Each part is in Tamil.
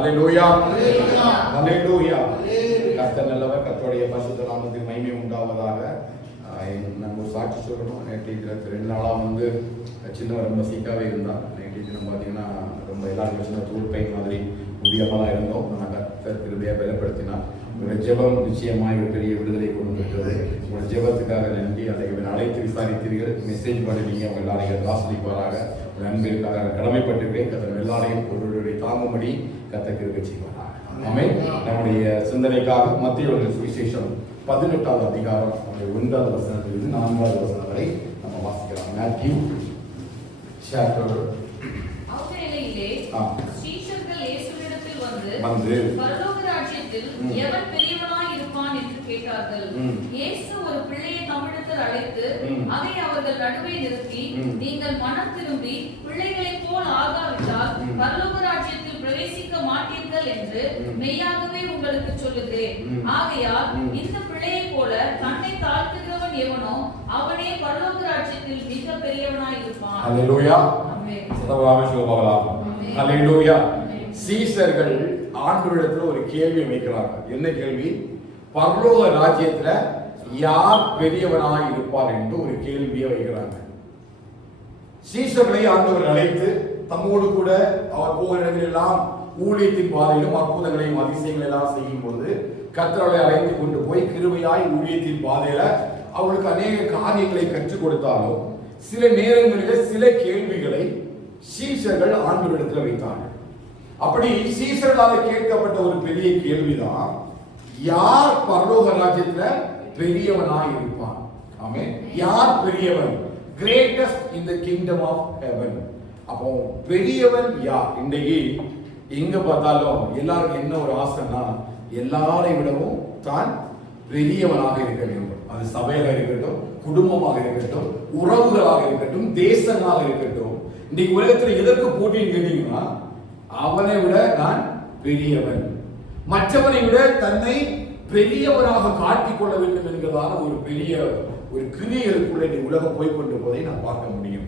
ஹல்லேலூயா, ஹல்லேலூயா. கர்த்தர் நல்லவர். கர்த்தருடைய பரிசுத்த நாமத்துக்கு மகிமை உண்டாவதாக. நம்ம ஒரு சாட்சி சொல்லணும். நேற்று 2 நாளாக சின்ன ரொம்ப சீக்காகவே இருந்தால் நேற்று தினம் பார்த்தீங்கன்னா ரொம்ப எல்லாருக்கும் சின்ன தூள் பை மாதிரி முடியாமல் தான் இருந்தோம். ஆனால் கர்த்தர் கிருபையாக பலப்படுத்தினார். உங்களோட ஜெபம் நிச்சயமாக ஒரு பெரிய விடுதலை கொண்டு வந்தது. உங்களோட ஜெபத்துக்காக நன்றி. அதை அழைத்து விசாரித்தீர்கள், மெசேஜ் பண்ணுவீங்க. உங்கள் எல்லாரையும் ஆசிரிப்பாராக நண்பர்களுக்காக கடமைப்பட்டிருக்கேன். கர்த்தர் எல்லாரையும் பொருளுடைய தாங்கும்படி கர்த்தர் கிருபை செய்வாராக. ஆமென். நம்முடைய சிந்தனைக்காக மத்தேயு சுவிசேஷம் 18வது அதிகாரம் 1வது வசனத்திலிருந்து 4வது வசனம் வரை நம்ம வாசிக்கலாம். Matthew chapter. வந்து பரலோக ராஜ்யத்தில் எவன் பெரியவனாய் இருப்பான் என்று கேட்டார்கள். இயேசு ஒரு பிள்ளையை தம்மிடத்தில் அழைத்து அதை அவர்கள் நடுவே நிறுத்தி, நீங்கள் மனம் திரும்பி பிள்ளைகளைப் போல் ஆகாவிட்டால் பரலோக ராஜ்யத்தில் பிரவேசிக்க மாட்டீர்கள் என்று மெய்யாகவே உங்களுக்கு சொல்லுகிறேன். ஆகையால் இந்த பிள்ளையை போல தன்னை தாழ்த்துகிறவன் எவனோ அவனே பரலோக ராஜ்யத்தில் மிக பெரியவனாய் இருப்பான். ஹல்லேலூயா. ஆமென். ஹல்லேலூயா. சீசர்கள் ஆண்டவரிடத்துல ஒரு கேள்வி வைக்கிறாங்க. என்ன கேள்வி? பரலோக ராஜ்யத்துல யார் பெரியவனாய் இருப்பார் என்று ஒரு கேள்வியை வைக்கிறாங்க. சீசர்களை ஆண்டவர் அழைத்து தம்மோடு கூட அவர் போகிற இடங்களெல்லாம் ஊழியத்தின் பாதையிலும் அற்புதங்களையும் அதிசயங்கள் எல்லாம் செய்யும் பொழுது கர்த்தரை அழைத்து கொண்டு போய் கிருபையாய் ஊழியத்தின் பாதையில அவர்களுக்கு அநேக காரியங்களை கற்றுக் கொடுத்தாலும் சில நேரங்களில் சில கேள்விகளை சீசர்கள் ஆண்டவரிடத்துல வைத்தார்கள். அப்படி சீசர்களால் கேட்கப்பட்ட ஒரு பெரிய கேள்விதான், யார் பரலோக ராஜ்யத்துல பெரியவனாய் இருப்பான்? ஆமென். யார் பெரியவன்? Greatest in the kingdom of heaven. அப்போ பெரியவன் யார்? இன்றைக்கு எங்க பார்த்தாலும் எல்லாருக்கும் என்ன ஒரு ஆசைன்னா, எல்லாரை விடவும் தான் பெரியவனாக இருக்க வேண்டும். அது சபையாக இருக்கட்டும், குடும்பமாக இருக்கட்டும், உறவுகளாக இருக்கட்டும், தேசங்களாக இருக்கட்டும். இன்றைக்கு உலகத்துல எதற்கு போட்டின்னு கேட்டீங்கன்னா, அவனை விட நான் பெரியவன், மற்றவனை விட தன்னை பெரியவராக காட்டிக்கொள்ள வேண்டும் என்கிறதான ஒரு பெரிய ஒரு கிரியைகளுக்குள்ள இந்த உலகம் போய்கொண்டு போதை நான் பார்க்க முடியும்.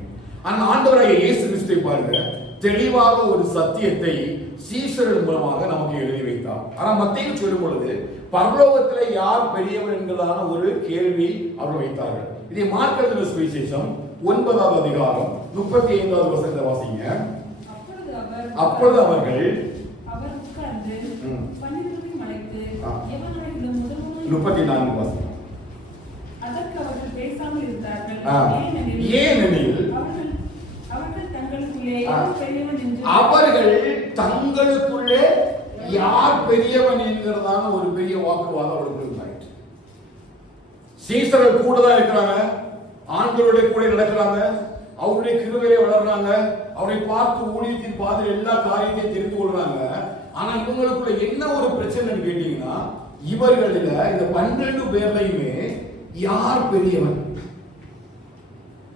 அந்த ஆண்டவராகிய இயேசு கிறிஸ்துவை பாருங்க, தெளிவாக ஒரு சத்தியத்தை சீசர்கள் மூலமாக நமக்கு எழுதி வைத்தார். ஆனா மத்தேயு சொல்லும் பொழுது பரலோகத்திலே யார் பெரியவர் என்கிறதான ஒரு கேள்வி அவர்கள் வைத்தார்கள். இதை மார்க் எழுதின சுவிசேஷம் 9வது அதிகாரம் 35வது வசனத்தை வாசிங்க. அப்பொழுது அவர்கள் 34 வசனம். அதற்கு அவர்கள் பேசாமல் இருந்தார்கள். ஏனெனில் அவர்கள் தங்களுக்குள்ளே யார் பெரியவன் என்கிறதான ஒரு பெரிய வாக்குவாதம் அவர்களுக்கு இருந்தாயிற்று. சீசர்கள் கூட தான் இருக்கிறாங்க, ஆண்களுடைய கூட நடக்கிறாங்க, அவருடைய கிருபையிலே வளர்றாங்க, அவரை பார்த்து ஊழியத்தின் பாதையில் எல்லா காரியத்தையும் தெரிந்து கொள்றாங்க. ஆனா இவங்களுக்குள்ள என்ன ஒரு பிரச்சனைன்னு கேட்டீங்கன்னா, இவர்களில இந்த 12 பேர்லையுமே யார் பெரியவன்?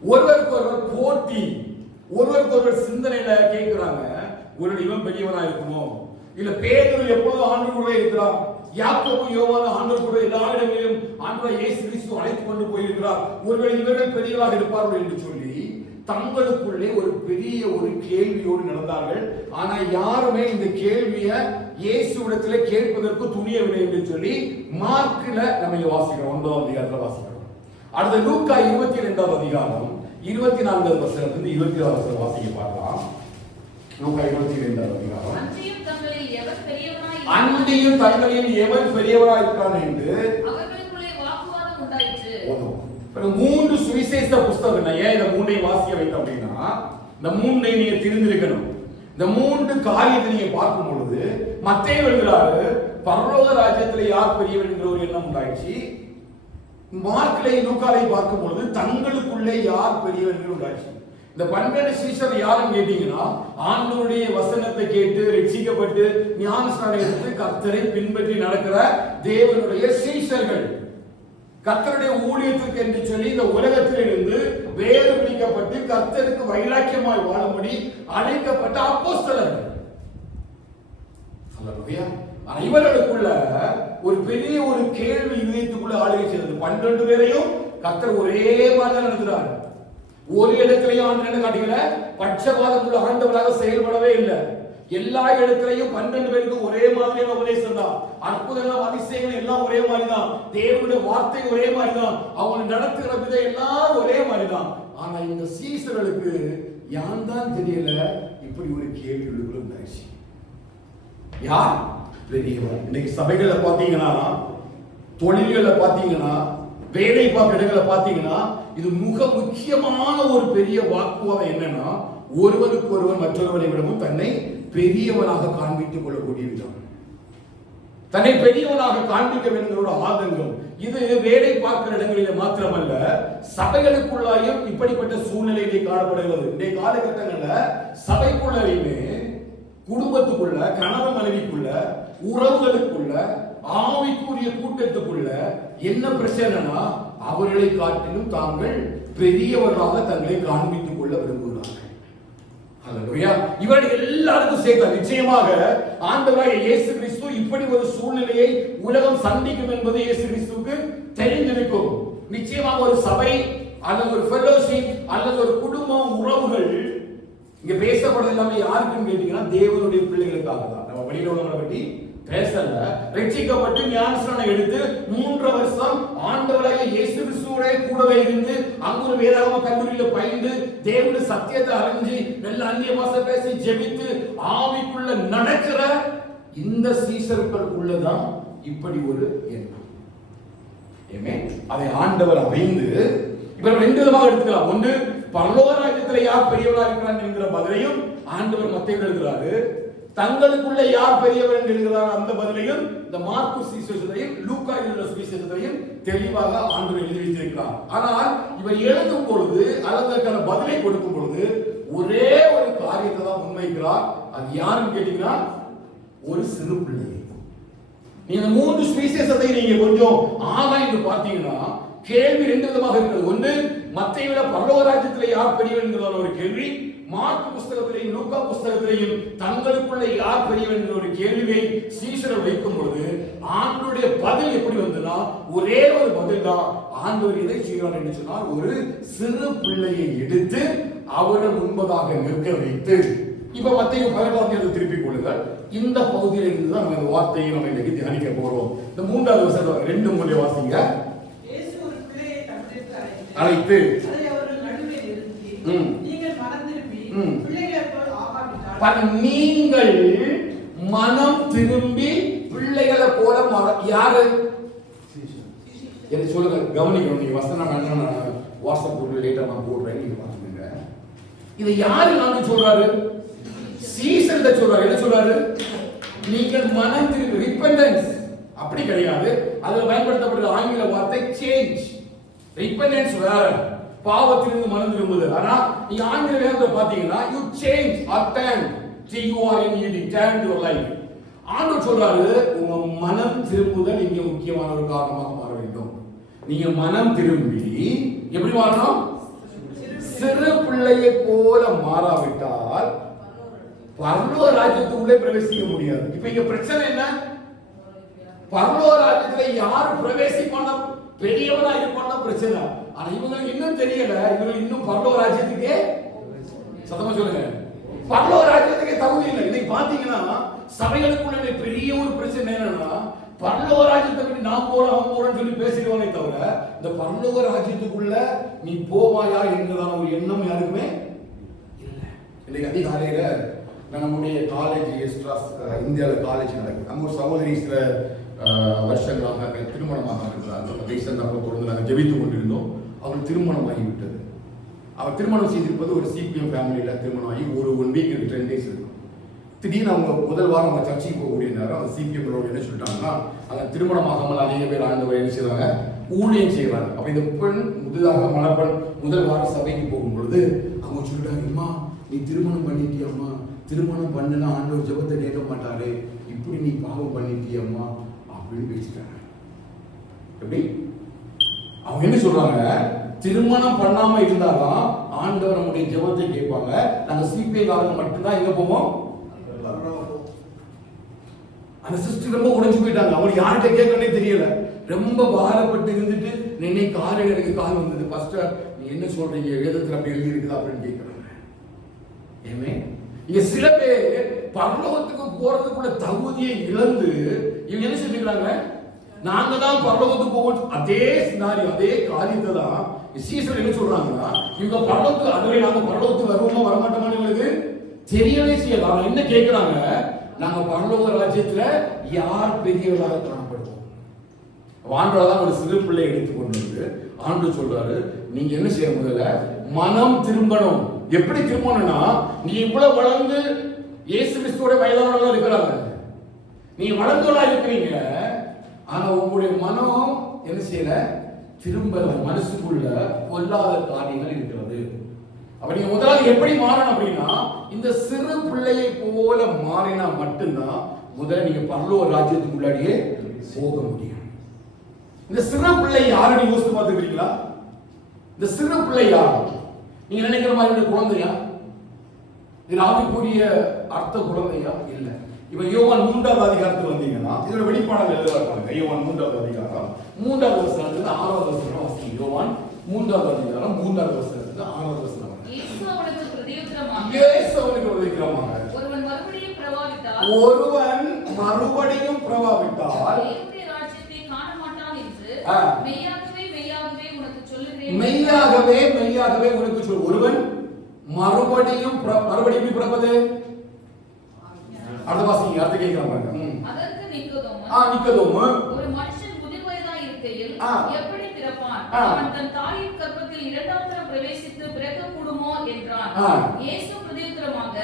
ஒருவருக்கு ஒருவர் போட்டி, ஒருவருக்கு ஒருவர் சிந்தனையில கேட்கிறாங்க. ஒரு இவன் பெரியவனா இருக்குமோ, இல்ல பேதுரு எப்பொழுதும் ஆண்டவர் கூட இருக்கிறார், யாக்கோபு யோவான் ஆண்டவர் கூட எல்லா இடங்களிலும் ஆண்டவர் இயேசு கிறிஸ்து அழைத்து கொண்டு போயிருக்கிறார், ஒருவேளை இவர்கள் பெரியவராக இருப்பார்கள் என்று சொல்லி தங்களுக்குள்ளே ஒரு பெரிய ஒரு கேள்வியோடு நடந்தார்கள். ஆனா யாருமே இந்த கேள்வியை இயேசுவிடத்திலே கேட்பதற்கு துணியவில்லை என்று சொல்லி மார்க்ல நம்ம வாசிக்கிறோம். 9வது அதிகாரத்துல வாசிக்கிறோம். அடுத்த லூக்கா 22வது அதிகாரம் 24வது வசனத்திலிருந்து 26வது வசனம் வாசிக்க பார்க்கலாம். லூக்கா 22வது அதிகாரம். அன்றியும் தங்களில் எவன் பெரியவனாய் இருக்கிறான் என்று அவர்களுக்குள்ளே வாக்குவாதம் உண்டாயிற்று. 3 சுவிசேஷ புஸ்தகம். ஏன் இந்த 3ஐ வாசிக்க வைத்தோம் அப்படின்னா, இந்த 3ஐ நீங்க தெரிந்திருக்கணும். இந்த 3 காரியத்தை நீங்க பார்க்கும் பொழுது மத்தேயு எழுதுறாரு, பரலோக ராஜ்யத்தில் யார் பெரியவர் என்கிற ஒரு எண்ணம் உண்டாயிடுச்சு. மார்க்லை லூக்காலை பார்க்கும் பொழுது தங்களுக்குள்ளே யார் பெரியவர் என்று உண்டாயிடுச்சு. இந்த 12 சீஷர் யாரும் கேட்டீங்கன்னா, ஆண்டவருடைய வசனத்தை கேட்டு ரட்சிக்கப்பட்டு ஞானஸ்நானம் எடுத்து கர்த்தரை பின்பற்றி நடக்கிற தேவனுடைய சீஷர்கள். கர்த்தருடைய ஊழியத்திற்கு என்று சொல்லி இந்த உலகத்திலிருந்து வேறு பிடிக்கப்பட்டு கர்த்தருக்கு வைராக்கியமாய் வாழும்படி அழைக்கப்பட்ட அப்போஸ்தலர்கள். இவர்களுக்குள்ள ஒரு பெரிய ஒரு கேள்வி இதயத்துக்குள்ள ஆளுகை செய்தது. 12 பேரையும் கர்த்தர் ஒரே மாதிரி நடத்துறாரு. ஒரு இடத்திலேயும் ஆண்டு காட்டிக்கல, பட்சபாதம் உள்ள ஆண்டவராக செயல்படவே இல்லை. எல்லா இடத்திலையும் 12 பேருக்கு ஒரே மாதிரியான உபதேசம் தான். அற்புதங்கள் அதிசயங்கள் எல்லாம் ஒரே மாதிரி தான். தேவனுடைய வார்த்தை ஒரே மாதிரி தான். அவங்க நடத்துகிற விதம் எல்லாம் ஒரே மாதிரி தான். ஆனா இந்த சீசர்களுக்கு யான் தான் தெரியல, இப்படி ஒரு கேள்வி இருந்தாச்சு. யார் பெரியவர்? இன்னைக்கு சபைகளை பாத்தீங்கன்னா, தொழில்களை பாத்தீங்கன்னா, வேலை பார்க்கிற இடங்களை பாத்தீங்கன்னா, இது மிக முக்கியமான ஒரு பெரிய வாக்குவாதம் என்னன்னா, ஒருவருக்கு ஒருவர் மற்றொருவரை விடவும் தன்னை பெரியவனாக காண்பித்துக் கொள்ளக்கூடிய விதம், தன்னை பெரியவனாக காண்பிக்க வேண்டும் ஒரு ஆதங்கம். இது வேலை பார்க்கிற இடங்களில மாத்திரமல்ல, சபைகளுக்குள்ளாயும் இப்படிப்பட்ட சூழ்நிலையிலே காணப்படுகிறது. இன்றைய காலகட்டங்களில் சபைக்குள்ளேயுமே, குடும்பத்துக்குள்ள, கணவன் மனைவிக்குள்ள, உறவுகளுக்குள்ள, ஆவிக்குரிய கூட்டத்துக்குள்ள என்ன பிரச்சனைனா, அவர்களை காட்டிலும் தாங்கள் பெரியவர்களாக தங்களை காண்பித்துக் கொள்ள விரும்புகிறார்கள். இவர்கள் எல்லாருக்கும் சேர்த்த நிச்சயமாக ஆண்டவராகிய இயேசு கிறிஸ்து இப்படி ஒரு சூழ்நிலையை உலகம் சந்திக்கும் என்பது இயேசு கிறிஸ்துவுக்கு தெரிந்திருக்கும். நிச்சயமாக ஒரு சபை அல்லது ஒரு ஃபெலோஷிப் அல்லது ஒரு குடும்பம், உறவுகள் இங்க பேசப்படுறது எல்லாமே யாருக்குன்னு கேட்டீங்கன்னா தேவனுடைய பிள்ளைகளுக்காக தான். நம்ம வெளியில உள்ளவங்களை பற்றி பேசல. ரட்சிக்கப்பட்டு ஞானஸ்நானம் எடுத்து 3 வருஷம் ஆண்டவராகிய இயேசு கிறிஸ்துவோட கூடவே இருந்து அங்க ஒரு வேதாகம கல்லூரியில பயின்று தேவனுடைய சத்தியத்தை அறிஞ்சு நல்ல அந்நிய பாஷை பேசி ஜெபித்து ஆவிக்குள்ள நடக்கிற இந்த சீசர்களுக்குள்ளதான் இப்படி ஒரு எண்ணம். அதை ஆண்டவர் அறிந்து இவர் 2 விதமாக எடுத்துக்கலாம். ஒன்று, பரலோக ராஜ்யத்தில் யார் பெரியவராக இருக்கிறார் என்கிற பதிலையும் ஆண்டவர் மத்தேயுவில் எழுதுகிறாரு. தங்களுக்குள்ள யார் பெரியவர் என்று எழுதுகிறார் அந்த பதிலையும் இந்த மார்க்கு சுவிசேஷத்தையும் லூக்கா எழுதின சுவிசேஷத்தையும் தெளிவாக ஆண்டவர் எழுதி வைத்திருக்கிறார். ஆனால் இவர் எழுதும் பொழுது அதற்கான பதிலை கொடுக்கும் பொழுது ஒரே ஒரு காரியத்தை தான் முன்வைக்கிறார். அது யாருன்னு கேட்டீங்கன்னா, ஒரு சிறு பிள்ளை. நீங்க 3 சுவிசேஷத்தை நீங்க கொஞ்சம் ஆராய்ந்து பார்த்தீங்கன்னா கேள்வி 2 விதமாக இருக்கிறது. ஒன்று, மத்தேயுவில பரலோக ராஜ்யத்தில் யார் பெரியவர் என்கிற ஒரு கேள்வி. மார்க்கு புஸ்தகத்திலேயும் லூக்கா புஸ்தகத்திலேயும் தங்களுக்குள்ள யார் பெரியவர் என்கிற ஒரு கேள்வியை சீஷர்கள் வைக்கும் பொழுது ஆண்டவருடைய பதில் எப்படி வந்ததுன்னா, ஒரே ஒரு பதில் தான். ஆண்டவர் எதை செய்கிறார் என்று சொன்னால், ஒரு சிறு பிள்ளையை எடுத்து அவர்கள் முன்பதாக நிற்க வைத்து. இப்ப மத்தேயு 18 திருப்பிக் கொள்ளுங்கள். இந்த பகுதியில் இருந்து தான் நம்ம இந்த வார்த்தையை நம்ம இன்னைக்கு தியானிக்க போறோம். இந்த 3வது வசனம் 2 வாசிங்க. அழைத்து நீங்கள் மனம் திரும்பி பிள்ளைகளை போல யாரு என்ன சொல்லுங்க, கவனிக்கணும். வசனம் வாட்ஸ்அப் குரூப்ல லேட்டா நான் போடுறேன், நீங்க பாத்துக்கங்க. இதை யாரு நான் சொல்றாரு? சீசன் சொல்றாரு. என்ன சொல்றாரு? நீங்கள் மனம் திரும்பி, ரிப்பெண்டன்ஸ். அப்படி கிடையாது. அதுல பயன்படுத்தப்படுற ஆங்கில வார்த்தை சேஞ்ச். ரிப்பெண்டன்ஸ் வேற, பாவத்திலிருந்து மனம் திரும்புதல். ஆனா நீங்க ஆங்கில வேதத்தை பாத்தீங்கன்னா you change or turn, T-U-R-N-E-D, turn your life. ஆண்டவர் சொல்றாரு, உங்க மனம் திரும்புதல் இங்க முக்கியமான ஒரு காரணமாக மாற வேண்டும். நீங்க மனம் திரும்பி எப்படி மாறணும்? சிறு பிள்ளையை போல மாறாவிட்டால் பரலோக ராஜ்யத்துக்குள்ளே பிரவேசிக்க முடியாது. இப்ப இங்க பிரச்சனை என்ன? பரலோக ராஜ்யத்துல யாரு பிரவேசிப்பான பெரியவனா இருப்பான பிரச்சனை. ஆனா இவங்களுக்கு இன்னும் தெரியல, இவங்க இன்னும் பரலோக ராஜ்யத்துக்கே, சத்தமா சொல்லுங்க, பரலோக ராஜ்யத்துக்கே தகுதி இல்லை. இன்னைக்கு பாத்தீங்கன்னா சபைகளுக்குள்ள பெரிய ஒரு பிரச்சனை என்னன்னா, பரலோக ராஜ்யத்துக்கு நாம் போறோம்னு சொல்லி பேசிடுவானே தவிர இந்த பரலோக ராஜ்யத்துக்குள்ள நீ போவாயா என்கிறதான ஒரு எண்ணம் யாருக்குமே இல்லை. இன்னைக்கு அதிகாலையில நம்முடைய காலேஜ் எஸ்ட்ராஸ் இந்தியாவில் காலேஜ் நடக்குது. நம்ம ஒரு சகோதரி சில வருஷங்களாக திருமணமாக இருக்கிறார்கள். ரீசெண்டாக தொடர்ந்து நாங்கள் ஜெபித்துக் கொண்டிருந்தோம். அவர்கள் திருமணமாகிவிட்டது. அவர் திருமணம் செய்திருப்பது ஒரு சிபிஎம் ஃபேமிலியில் திருமணமாகி ஒரு 1 வீக் 10 டேஸ் இருக்கும். திடீர்னு அவங்க முதல் வாரம் அவங்க சர்ச்சைக்கு போகக்கூடிய நேரம் அந்த சிபிஎம் என்ன சொல்லிட்டாங்கன்னா, அந்த திருமணமாகாமல் அநேக பேர் ஆண்டவர் என்ன செய்வாங்க, ஊழியம் செய்வாங்க. அப்போ இந்த பெண் முதலாக மணப்பெண் முதல் வாரம் சபைக்கு போகும்பொழுது அவங்க சொல்லிட்டாங்க, அம்மா நீ திருமணம் பண்ணிட்டியம்மா, திருமணம் பண்ணனா ஆண்டவர் ஜெபத்தை கேட்க மாட்டாரு, இப்படி நீ பாவம் பண்ணிட்டியம்மா அப்படின்னு பேசிட்டாங்க. எப்படி? அவங்க என்ன சொல்றாங்க, திருமணம் பண்ணாம இருந்தாதான் ஆண்டவர் நம்முடைய ஜெபத்தை கேட்பாங்க. நாங்க சிபிஐ காரங்க மட்டும்தான் எங்க போவோம். அந்த சிஸ்டர் ரொம்ப உடைஞ்சு போயிட்டாங்க. அவங்க யார்கிட்ட கேட்கறதே தெரியல. ரொம்ப பாரப்பட்டு இருந்துட்டு நின்னை காலையில் எனக்கு கால் வந்தது, பாஸ்டர் நீ என்ன சொல்றீங்க, வேதத்துல அப்படி எழுதி இருக்குது அப்படின்னு கேட்கிறாங்க. ஏமே இங்க சில பேர் பரலோகத்துக்கு போறதுக்குள்ள தகுதியை இழந்து இவங்க என்ன செஞ்சுக்கிறாங்க? நாங்க தான் பரலோகத்துக்கு போவோம். அதே சினாரியோ, அதே காரியத்தை தான் சீசர் என்ன சொல்றாங்கன்னா, இவங்க பரலோகத்துக்கு அதுவே நாங்க பரலோகத்துக்கு வருவோமா வரமாட்டோமான்னு இவங்களுக்கு தெரியவே செய்யல. அவங்க என்ன கேட்கிறாங்க? நாங்க பரலோக ராஜ்யத்துல யார் பெரியவராக காணப்படுவோம்? ஆண்டவர்தான் ஒரு சிறு பிள்ளை எடுத்துக்கொண்டு வந்து ஆண்டு சொல்றாரு, நீங்க என்ன செய்ய, முதல்ல மனம் திரும்பணும். எப்படி திரும்பணும்னா, நீ இவ்வளவு வளர்ந்து இயேசு கிறிஸ்துவோட வயதானவர்களா இருக்கிறாங்க, நீ வளர்ந்தோடா இருக்கிறீங்க, ஆனா உங்களுடைய மனம் என்ன செய்யல, திரும்ப மனசுக்குள்ள பொல்லாத காரியங்கள் இருக்கிறது. அப்ப நீங்க முதலாவது எப்படி மாறணும் அப்படின்னா, இந்த சிறு பிள்ளையை போல மாறினா மட்டும்தான் முதல்ல நீங்க பரலோக ராஜ்யத்துக்குள்ளாடியே போக முடியும். இந்த சிறு பிள்ளை யாருன்னு யோசித்து பார்த்துக்கிறீங்களா? இந்த சிறு பிள்ளை யார்? நீங்க நினைக்கிற மாதிரி குழந்தையா? இது ஆவிக்குரிய அர்த்த குழந்தையா? இல்ல. இப்ப யோவான் 3வது அதிகாரத்துக்கு வந்தீங்கன்னா இதோட வெளிப்பாடுகள் எழுதப்பட்டிருக்காங்க. யோவான் 3வது அதிகாரம் 3வது வசனத்துல 6வது வசனம் வாசிங்க. யோவான் 3வது அதிகாரம் 3வது வசனத்துல 6வது வசனம். இயேசு அவனுக்கு பிரதியுத்தரமாக, ஒருவன் மறுபடியும் பிரவாவிட்டால் தேவனுடைய ராஜ்யத்தை காண மாட்டான் என்று மெய்யாகவே மெய்யாகவே உனக்கு சொல்லுகிறேன். மெய்யாகவே உனக்கு சொல். ஒருவன் மறுபடியும் பிறப்பது. அடுத்த வாசிங்க, அடுத்த கேட்கிறாங்க. அதற்கு நிக்கோதேமு, ஒரு மனுஷன் முதிர் வயதாய் இருக்கையில் எப்படி பிறப்பான்? அவன் தன் தாயின் கர்ப்பத்தில் இரண்டாம் தரம் பிரவேசித்து பிறக்க கூடுமோ என்றான். இயேசு பிரதியுத்தரமாக,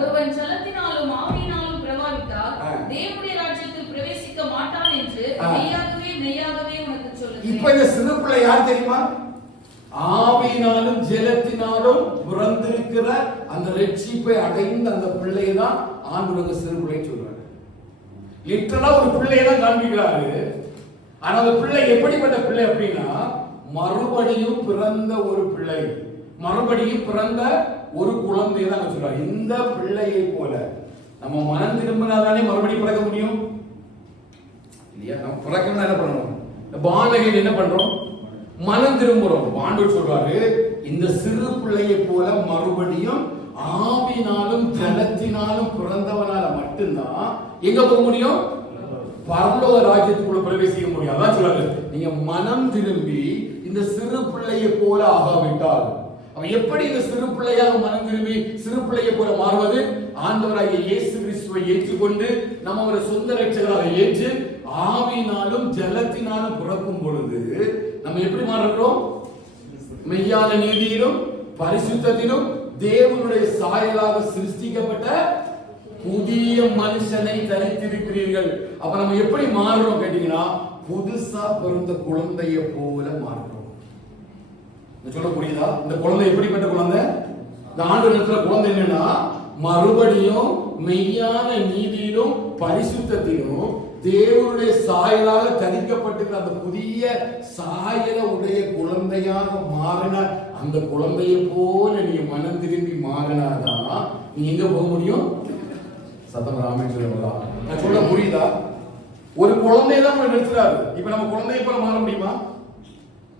ஒருவன் ஜலத்தினாலும் ஆவியினாலும் பிரவாவிட்டால் தேவனுடைய ராஜ்யத்தில் பிரவேசிக்க மாட்டான் என்று மெய்யாகவே மெய்யாகவே உனக்கு சொல்லுகிறேன். இப்ப இந்த சிறு பிள்ளை யார் தெரியுமா? ஆவியினாலும் ஜலத்தினாலும் பிறந்திருக்கிற அந்த ரட்சிப்பை அடைந்த அந்த பிள்ளையை தான் ஆண்டவர் சிறு பிள்ளை சொல்றாரு. லிட்டரலா ஒரு பிள்ளையை தான் காண்பிக்கிறாரு. ஆனா அந்த பிள்ளை எப்படிப்பட்ட பிள்ளை அப்படின்னா, மறுபடியும் பிறந்த ஒரு பிள்ளை, மறுபடியும் பிறந்த ஒரு குழந்தையை தான் சொல்றாரு. இந்த பிள்ளையை போல நம்ம மனம் திரும்பினாதானே மறுபடியும் பிறக்க முடியும் இல்லையா? நம்ம பிறக்கணும்னா என்ன பண்ணணும்? இந்த பாலகன் என்ன பண்றோம்? மனம் திரும்புறோம். ஆண்டவர் சொல்றாரு, இந்த சிறு பிள்ளையை போல மறுபடியும் ஆவினாலும் ஜலத்தினாலும் பிறந்தவனால மட்டும்தான் எங்க போக முடியும்? பரலோக ராஜ்யத்துக்குள்ள பிரவேசிக்க முடியும். அதான் சொல்றாரு, நீங்க மனம் திரும்பி இந்த சிறு பிள்ளையை போல ஆகாவிட்டால், அவன் எப்படி இந்த சிறு பிள்ளையாக மனம் திரும்பி சிறு பிள்ளையை போல மாறுவது? ஆண்டவராகிய இயேசு கிறிஸ்துவை ஏற்றுக்கொண்டு நம்ம ஒரு சொந்த ரட்சகராக ஏற்று ஆவினாலும் ஜலத்தினாலும் பிறக்கும் பொழுது நம்ம எப்படி மாறுகிறோம்? மெய்யான நீதியிலும் பரிசுத்தத்திலும் தேவனுடைய சாயலாக சிருஷ்டிக்கப்பட்ட புதிய மனுஷனை தரித்திருக்கிறீர்கள். அப்ப நம்ம எப்படி மாறுறோம் கேட்டீங்கன்னா, புதுசா பிறந்த குழந்தைய போல மாறுறோம். சொல்ல புரியுதா? இந்த குழந்தை எப்படிப்பட்ட குழந்தை? இந்த ஆண்டு இடத்துல குழந்தை என்னன்னா, மறுபடியும் மெய்யான நீதியிலும் பரிசுத்தத்திலும் தேவனுடைய சாயலாக தரிக்கப்பட்டிருக்கிற அந்த புதிய சாயல உடைய குழந்தையாக மாறின அந்த குழந்தையை போல நீ மனம் திரும்பி மாறினாதான் நீ எங்க போக முடியும்? சத்தம் ராமே சொல்லலாம். நான் சொல்ல புரியுதா? ஒரு குழந்தைய தான் நிறுத்துறாரு. இப்ப நம்ம குழந்தைய போல மாற முடியுமா?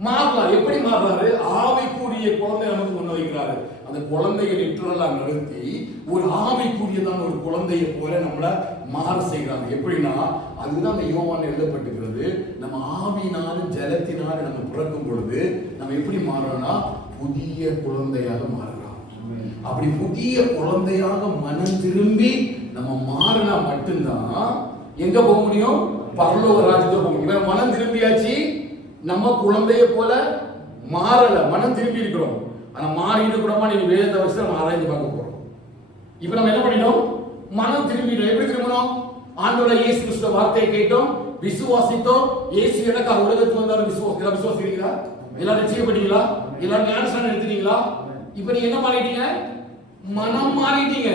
மாறலாம். எப்படி மாறுறாரு? ஆவிக்குரிய குழந்தை நமக்கு முன்ன வைக்கிறாரு. அந்த குழந்தையை லிட்டரலா நிறுத்தி ஒரு ஆவிக்குரியதான ஒரு குழந்தையை போல நம்மள மாற செய்கிறாங்க. எப்படின்னா, அதுதான் அந்த யோவான்ல எழுதப்பட்டிருக்கிறது. நம்ம ஆவினாலும் ஜலத்தினாலும் நம்ம பிறக்கும் பொழுது நம்ம எப்படி மாறோம்னா, புதிய குழந்தையாக மாறுறோம். அப்படி புதிய குழந்தையாக மனம் திரும்பி நம்ம மாறினா மட்டும்தான் எங்க போக முடியும்? பரலோக ராஜ்யத்துக்கு போக முடியும். மனம் திரும்பியாச்சு, நம்ம குழந்தைய போல மாறல, மனம் திரும்பி இருக்கிறோம். ஆனா மாறிட்டு கூடமா நீங்க வேத வச்சு நம்ம ஆராய்ந்து பார்க்க போறோம். இப்ப நம்ம என்ன பண்ணிட்டோம்? மனம் திரும்பிட்டோம். எப்படி திரும்பணும்? ஆண்டவராகிய இயேசு கிறிஸ்துவ வார்த்தையை கேட்டோம், விசுவாசித்தோம். இயேசு எனக்காக உலகத்துக்கு வந்தாரு. விசுவாசிக்கிறீங்களா? எல்லாரும் ரட்சிக்கப்பட்டீங்களா? எல்லாரும் ஞானஸ்நானம் எடுத்துட்டீங்களா? இப்ப நீங்க என்ன மாறிட்டீங்க? மனம் மாறிட்டீங்க.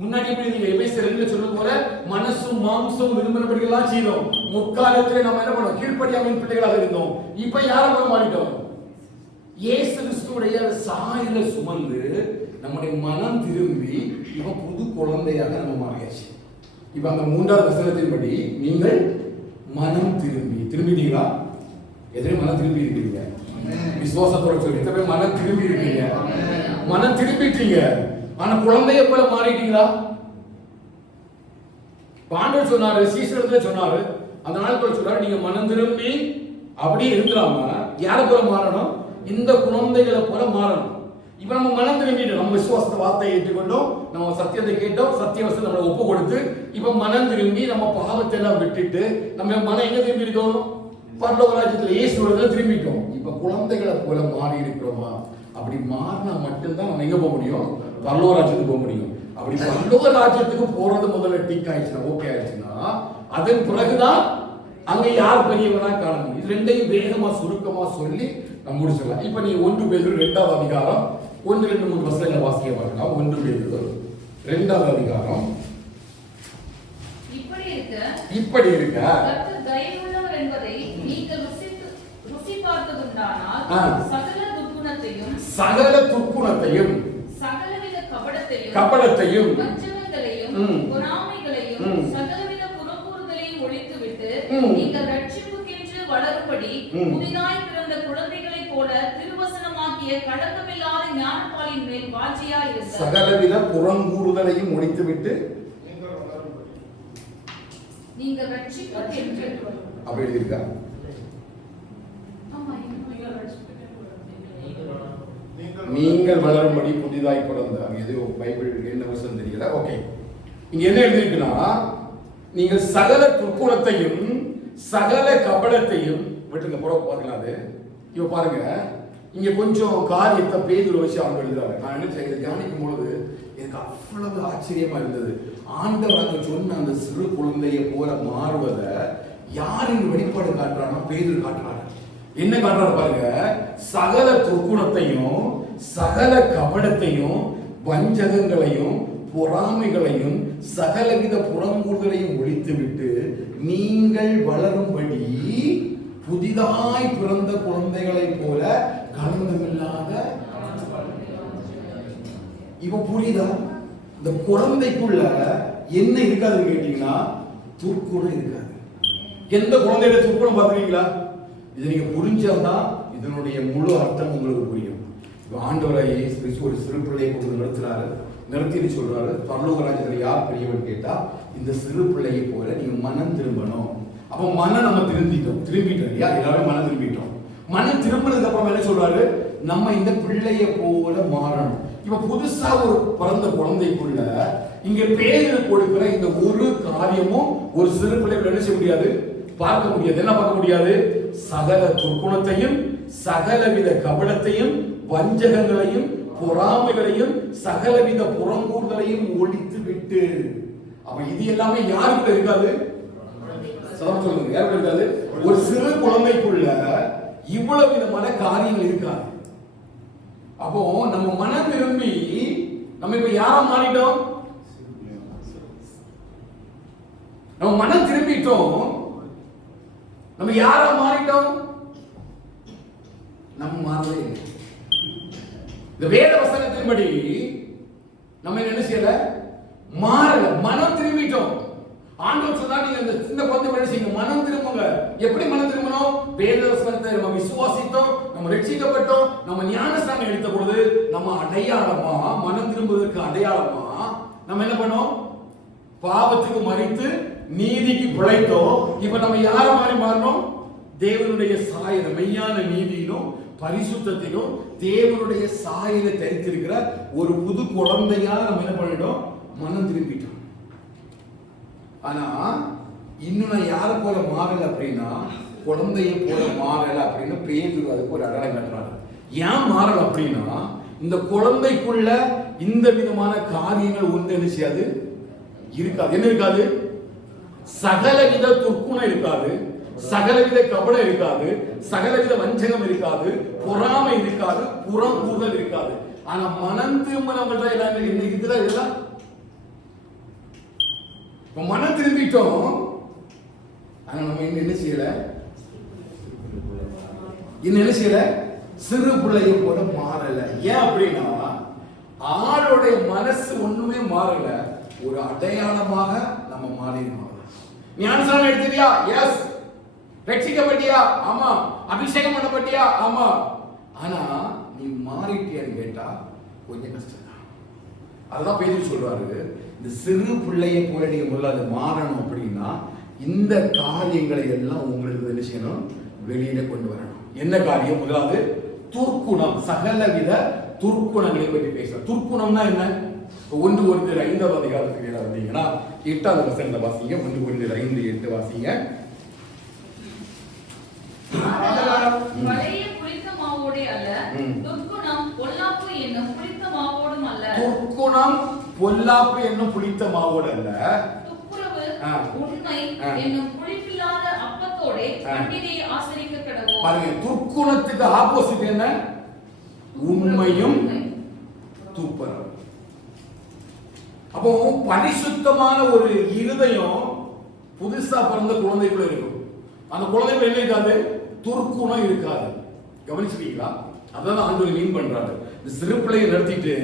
முன்னாடி எப்படி இருந்தீங்க? எபேசியர் 2ல சொல்லும் போல மனசும் மாம்சம் விரும்பினபடியெல்லாம் செய்தோம். முற்காலத்துல நம்ம என்ன பண்ணோம்? கீழ்ப்படியாமையின் பிள்ளைகளாக இருந்தோம். இப்ப யாரை போல மாறிட்டோம்? இயேசு கிறிஸ்துவுடைய சாயல சுமந்து நம்முடைய மனம் திரும்பி இப்ப புது குழந்தையாக நம்ம மாறியாச்சு. இப்ப அந்த 3வது வசனத்தின்படி நீங்கள் மனம் திரும்பிட்டீங்களா? எதிரே மனம் திரும்பி இருக்கீங்க. விசுவாசத்தோட சொல்லி எத்தனை மனம் திரும்பி இருக்கீங்க? மனம் திரும்பிட்டீங்க. ஆனா குழந்தைய போல மாறிட்டீங்களா? ஆண்டவர் சொன்னாரு, சீசனத்துல சொன்னாரு, அந்த நாட்கள் சொல்றாரு, நீங்க மனம் திரும்பி அப்படியே இருக்கலாம யாரை போல மாறணும்? இந்த குழந்தைகளை போல மாறணும். இப்ப நம்ம மனம் திரும்பிட்டோம், நம்ம விசுவாசத்தை வார்த்தையை ஏற்றுக்கொண்டோம், நம்ம சத்தியத்தை கேட்டோம், சத்திய வசனத்தை நம்மளை ஒப்பு கொடுத்து இப்ப மனம் திரும்பி நம்ம பாவத்தை எல்லாம் விட்டுட்டு நம்ம மனம் எங்க திரும்பி இருக்கோம்? பரலோக ராஜ்யத்துல இயேசுவோட திரும்பிட்டோம். இப்ப குழந்தைகளை போல மாறி இருக்கிறோமா? அப்படி மாறினா மட்டும்தான் நம்ம எங்க போக முடியும்? பரலோக ராஜ்யத்துக்கு போக முடியும். அப்படி பரலோக ராஜ்யத்துக்கு போறது முதல்ல டிக் ஆயிடுச்சுன்னா, ஓகே ஆயிடுச்சுன்னா, அதன் பிறகுதான் அங்க யார் பெரியவனா காண முடியும். இது ரெண்டையும் வேகமா சுருக்கமா சொல்லி நம்ம முடிச்சிடலாம். இப்ப நீ 1 பேதுரு 2ஆம் அதிகாரம் 1, 2, 3 வசனங்களை வாசிக்க பார்க்கலாம். 1 பேதுரு 2ஆம் அதிகாரம். இப்படி இருக்க கர்த்தர் தயவுள்ளவர் என்பதை நீங்கள் ருசி பார்த்ததுண்டானால் சகல துர்க்குணத்தையும் சகலவித கபடத்தையும் வஞ்சகங்களையும் பொறாமைகளையும் சகலவித புறங்கூறுதலையும் ஒழித்துவிட்டு நீங்கள் ரட்சிப்புக்கென்று வளரும்படி புதிதாய் பிறந்த குழந்தைகளைப் போல திருவசனமாகிய களங்கமில்லாத ஞானப்பாலின் மேல் வாஞ்சியாய் இருங்கள். சகலவித புறங்கூறுதலையும் ஒழித்துவிட்டு நீங்கள் ரட்சிப்புக்கென்று அப்படி எழுதியிருக்கா? நீங்கள் வளரும்படி புதிதாய் பிறந்த, எது பைபிள் என்ன வசனம் தெரியல. ஓகே, இங்க என்ன எழுதிருக்குன்னா, நீங்கள் சகல துர்க்குணத்தையும் சகல கபடத்தையும் விட்டுங்க. புறம் பாத்தீங்களா? அது இப்ப பாருங்க, இங்க கொஞ்சம் காரியத்தை பேதுரு வச்சு அவங்க எழுதுறாரு. நான் நினைச்சேன், இதை தியானிக்கும் பொழுது எனக்கு அவ்வளவு ஆச்சரியமா இருந்தது. ஆண்டவர் அங்க சொன்ன அந்த சிறு குழந்தையை போல மாறுவதை யாரின் வெளிப்பாடு காட்டுறான்னா பேதுரு காட்டுறாரு. என்ன காட்டுறாரு பாருங்க, சகல துர்க்குணத்தையும் சகல கபடத்தையும் வஞ்சகங்களையும் பொறாமைகளையும் சகலவித புறங்கூறுதலையும் ஒழித்துவிட்டு நீங்கள் வளரும்படி புதிதாய் பிறந்த குழந்தைகளை போல களங்கமில்லாத. இப்ப புரியுதா? இந்த குழந்தைக்குள்ள என்ன இருக்காதுன்னு கேட்டீங்கன்னா துர்க்குணம் இருக்காது. எந்த குழந்தையோட துர்க்குணம் பார்த்துருக்கீங்களா? இதை நீங்க புரிஞ்சாதான் இதனுடைய முழு அர்த்தம் உங்களுக்கு புரியும். ஆண்டவரை ஒரு சிறு பிள்ளையை கொண்டு நிறுத்திட்டு சொல்றாரு, பரலோக ராஜ்யத்துல யார் பெரியவன் கேட்டா இந்த சிறு பிள்ளையை போல நீங்க மனம் திரும்பணும். அப்ப மனம் நம்ம திரும்பிட்டோம் இல்லையா? எல்லாரும் மனம் திரும்பிட்டோம். மனம் திரும்பினதுக்கு அப்புறம் என்ன சொல்றாரு? நம்ம இந்த பிள்ளைய போல மாறணும். இப்ப புதுசா ஒரு பிறந்த குழந்தைக்குள்ள இங்க பேரு கொடுக்கிற இந்த ஒரு காரியமும் ஒரு சிறு பிள்ளைகள் என்ன செய்ய முடியாது? பார்க்க முடியாது. என்ன பார்க்க முடியாது? சகல துர்க்குணத்தையும் சகலவித கபடத்தையும் வஞ்சகங்களையும் பொறாமைகளையும் சகலவித புறங்கூறுதலையும் ஒழித்து விட்டு. அப்ப இது எல்லாமே யாருக்குள்ள இருக்காது? சொல்லுங்க, யாருக்கு இருக்காது? ஒரு சிறு குழந்தைக்குள்ள இவ்வளவு விதமான காரியங்கள் இருக்காது. அப்போ நம்ம மனம் திரும்பி நம்ம இப்ப யாரா மாறிட்டோம்? நம்ம மனம் திரும்பிட்டோம். நம்ம யாரா மாறிட்டோம்? நம்ம மாறவே இல்லை. இந்த வேத வசனத்தின்படி நம்ம என்ன செய்யல? மாறல, மனம் திரும்பிட்டோம். ஆண்டவர் சொன்னா நீங்க இந்த சின்ன குழந்தை என்ன செய்யுங்க? மனம் திரும்புங்க. எப்படி மனம் திரும்பணும்? வேத வசனத்தை நம்ம விசுவாசித்தோம், நம்ம ரட்சிக்கப்பட்டோம், நம்ம ஞானஸ்நானம் எடுத்த பொழுது நம்ம அடையாளமா, மனம் திரும்புவதற்கு அடையாளமா நம்ம என்ன பண்ணோம்? பாவத்துக்கு மரித்து நீதிக்கு பிழைத்தோம். இப்ப நம்ம யார மாதிரி மாறணும்? தேவனுடைய சாயல, மெய்யான நீதியிலும் பரிசுத்தத்திலும் தேவனுடைய சாயல தரித்திருக்கிற ஒரு புது குழந்தையா நம்ம என்ன பண்ணிட்டோம்? மனம் திரும்பிட்டோம். ஆனா இன்னும் நான் யாரை போல மாறல அப்படின்னா, குழந்தையை போல மாறல அப்படின்னு பேதுரு அதுக்கு ஒரு அடையாளம் கட்டுறாரு. ஏன் மாறல அப்படின்னா, இந்த குழந்தைக்குள்ள இந்த விதமான காரியங்கள் ஒன்று என்ன செய்யாது? இருக்காது. என்ன இருக்காது? சகலவித துர்க்குணம் இருக்காது, சகலவித கபடம் இருக்காது, சகலவித வஞ்சகம் இருக்காது, பொறாமை இருக்காது, புறங்கூறுதல் இருக்காது. ஆனா மனம் திரும்பினவங்க எல்லாம் என்ன இருக்குதா? இதெல்லாம் மனம் திரும்பிட்டோம். ஆனா நம்ம என்ன செய்யல? என்ன செய்யல? சிறு பிள்ளையை போல மாறல. ஏன் அப்படின்னா, ஆளுடைய மனசு ஒண்ணுமே மாறல, ஒரு அடையாளமாக நம்ம மாறினோம். ஞானஸ்நானம் எடுத்தியா? எஸ். ரட்சிக்கப்பட்டியா? ஆமா. அபிஷேகம் பண்ணப்பட்டியா? ஆமா. ஆனா நீ மாறிட்டியான்னு கேட்டா கொஞ்சம் கஷ்டம் தான். அதுதான் பேதுரு சொல்றாரு, இந்த சிறு பிள்ளையை போல நீங்க முதல்ல அது மாறணும் அப்படின்னா இந்த காரியங்களை எல்லாம் உங்களுக்கு என்ன செய்யணும், வெளியில கொண்டு வரணும். என்ன காரியம்? முதலாவது துர்க்குணம், சகலவித துர்க்குணங்களை பற்றி பேசுறோம். துர்க்குணம்னா என்ன? 1 Corinthians 5ஆம் அதிகாரத்துக்கு வந்தீங்கன்னா 8ஆவது வசனத்தை வாசிங்க. 1 Corinthians 5:8 வாசிங்க. பழைய புளித்த மாவோடே அல்ல, துர்க்குணம் பொல்லாப்பு என்னும் புளித்த மாவோடும் அல்ல. துர்க்குணம் பொல்லாப்பு என்னும் புளித்த மாவோடு அல்ல, துப்புரவு உண்மை என்னும் புளிப்பில்லாத அப்பத்தோடே பண்டிகையை ஆசரிக்க கடவோம். பாருங்க, துர்க்குணத்துக்கு ஆப்போசிட் என்ன? உண்மையும் துப்புரவு. அப்போ பரிசுத்தமான ஒரு இருதயம் புதுசா பிறந்த குழந்தைக்குள்ள இருக்கும். அந்த குழந்தைக்குள்ள என்ன இருக்காது? துர்க்குணம் இருக்காது. கவனிச்சிருக்கீங்களா? அதான் ஆண்டவர் மீன் பண்றாரு. இந்த சிறு பிள்ளையை நடத்திட்டு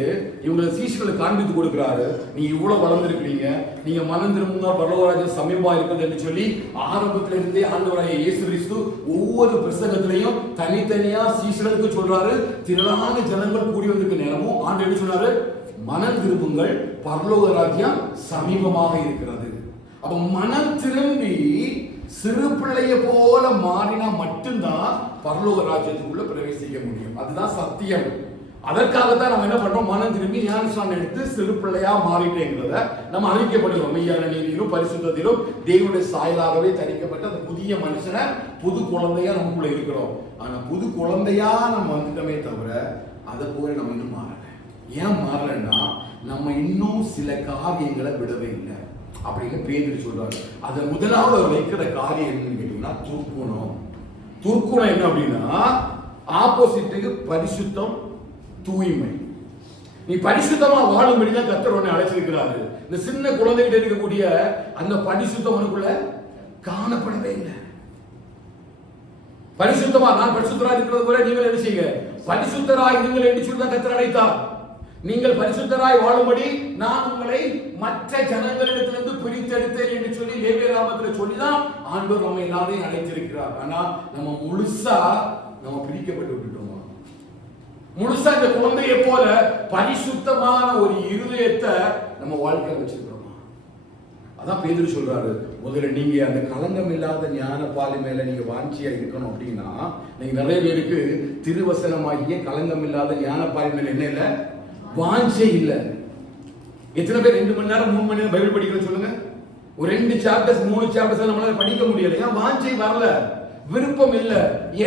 இவங்களை சீஷர்களை காண்பித்து கொடுக்கிறாரு. நீங்க இவ்வளவு வளர்ந்துருக்கீங்க, நீங்க மனம் திரும்புங்க, பரலோகராஜ்யம் சமீபமா இருக்குது என்று சொல்லி ஆரம்பத்துல இருந்தே ஆண்டவராகிய இயேசு கிறிஸ்து ஒவ்வொரு பிரசங்கத்திலையும் தனித்தனியா சீஷர்களுக்கு சொல்றாரு. திரளான ஜனங்கள் கூடி வந்திருக்க நேரமும் ஆண்டு என்ன சொன்னாரு? மனம் திரும்புங்கள், பரலோக ராஜ்யம் சமீபமாக இருக்கிறது. அப்ப மனம் திரும்பி சிறு பிள்ளைய போல மாறினா மட்டும்தான் பரலோக ராஜ்யத்துக்குள்ள பிரவேசிக்க முடியும். அதுதான் சத்தியம். அதற்காகத்தான் நம்ம என்ன பண்றோம்? மனம் திரும்பி ஞானஸ்நானம் எடுத்து சிறு பிள்ளையா மாறிட்டேங்கிறத நம்ம அறிவிக்கப்படுகிறோம். மெய்யான நீதியிலும் பரிசுத்தத்திலும் தேவனுடைய சாயலாகவே தரிக்கப்பட்ட அந்த புதிய மனுஷனை புது குழந்தையா நமக்குள்ள இருக்கிறோம். ஆனா புது குழந்தையா நம்ம வந்துட்டோமே தவிர அதை போல நம்ம இன்னும் மாறல. ஏன் மாறலன்னா நம்ம இன்னும் சில காரியங்களை விடவே இல்லை அப்படின்னு பேதுரு சொல்றாரு. அதை முதலாவது அவர் வைக்கிற காரியம் என்னன்னு கேட்டீங்கன்னா துர்க்குணம். துர்க்குணம் என்ன அப்படின்னா ஆப்போசிட்டுக்கு பரிசுத்தம், தூய்மை. நீ பரிசுத்தமா வாழும்படிதான் கர்த்தர் உன்னை அழைச்சிருக்கிறாரு. இந்த சின்ன குழந்தைகிட்ட இருக்கக்கூடிய அந்த பரிசுத்தம் உனக்குள்ள காணப்படவே இல்லை. பரிசுத்தமா நான் பரிசுத்தரா இருக்கிறது போல நீங்கள் என்ன செய்யுங்க, பரிசுத்தராய் நீங்கள் என்று சொல்லி தான் கர்த்தர் அழைத்தார். நீங்கள் பரிசுத்தராய் வாழும்படி நான் உங்களை மற்ற ஜனங்களிடத்திலிருந்து பிரித்தெடுத்தேன் என்று சொல்லி லேவியராகமத்தில் சொல்லிதான் ஆண்டவர் நம்ம எல்லாரையும் அழைத்திருக்கிறார். ஆனா நம்ம முழுசா நம்ம பிரிக்கப்பட்டு விட்டுட்டோம். முழுசா இந்த குழந்தையை போல பரிசுத்தமான ஒரு இருதயத்தை நம்ம வாழ்க்கையில வச்சிருக்கிறோம். அதான் பேதுரு சொல்றாரு, முதல்ல நீங்க அந்த களங்கம் இல்லாத ஞான பாலி மேல நீங்க வாஞ்சியா இருக்கணும். அப்படின்னா நீங்க நிறைய பேருக்கு திருவசனமாகிய களங்கம் இல்லாத ஞான பாலி மேல என்ன இல்லை, வாஞ்சை இல்ல. எத்தனை பேர் 2 மணி நேரம் 3 மணி நேரம் பைபிள் படிக்கிறோம் சொல்லுங்க? ஒரு 2 சாப்டர்ஸ் 3 சாப்டர்ஸ் நம்மளால படிக்க முடியல. ஏன்? வாஞ்சை வரல, விருப்பம் இல்ல,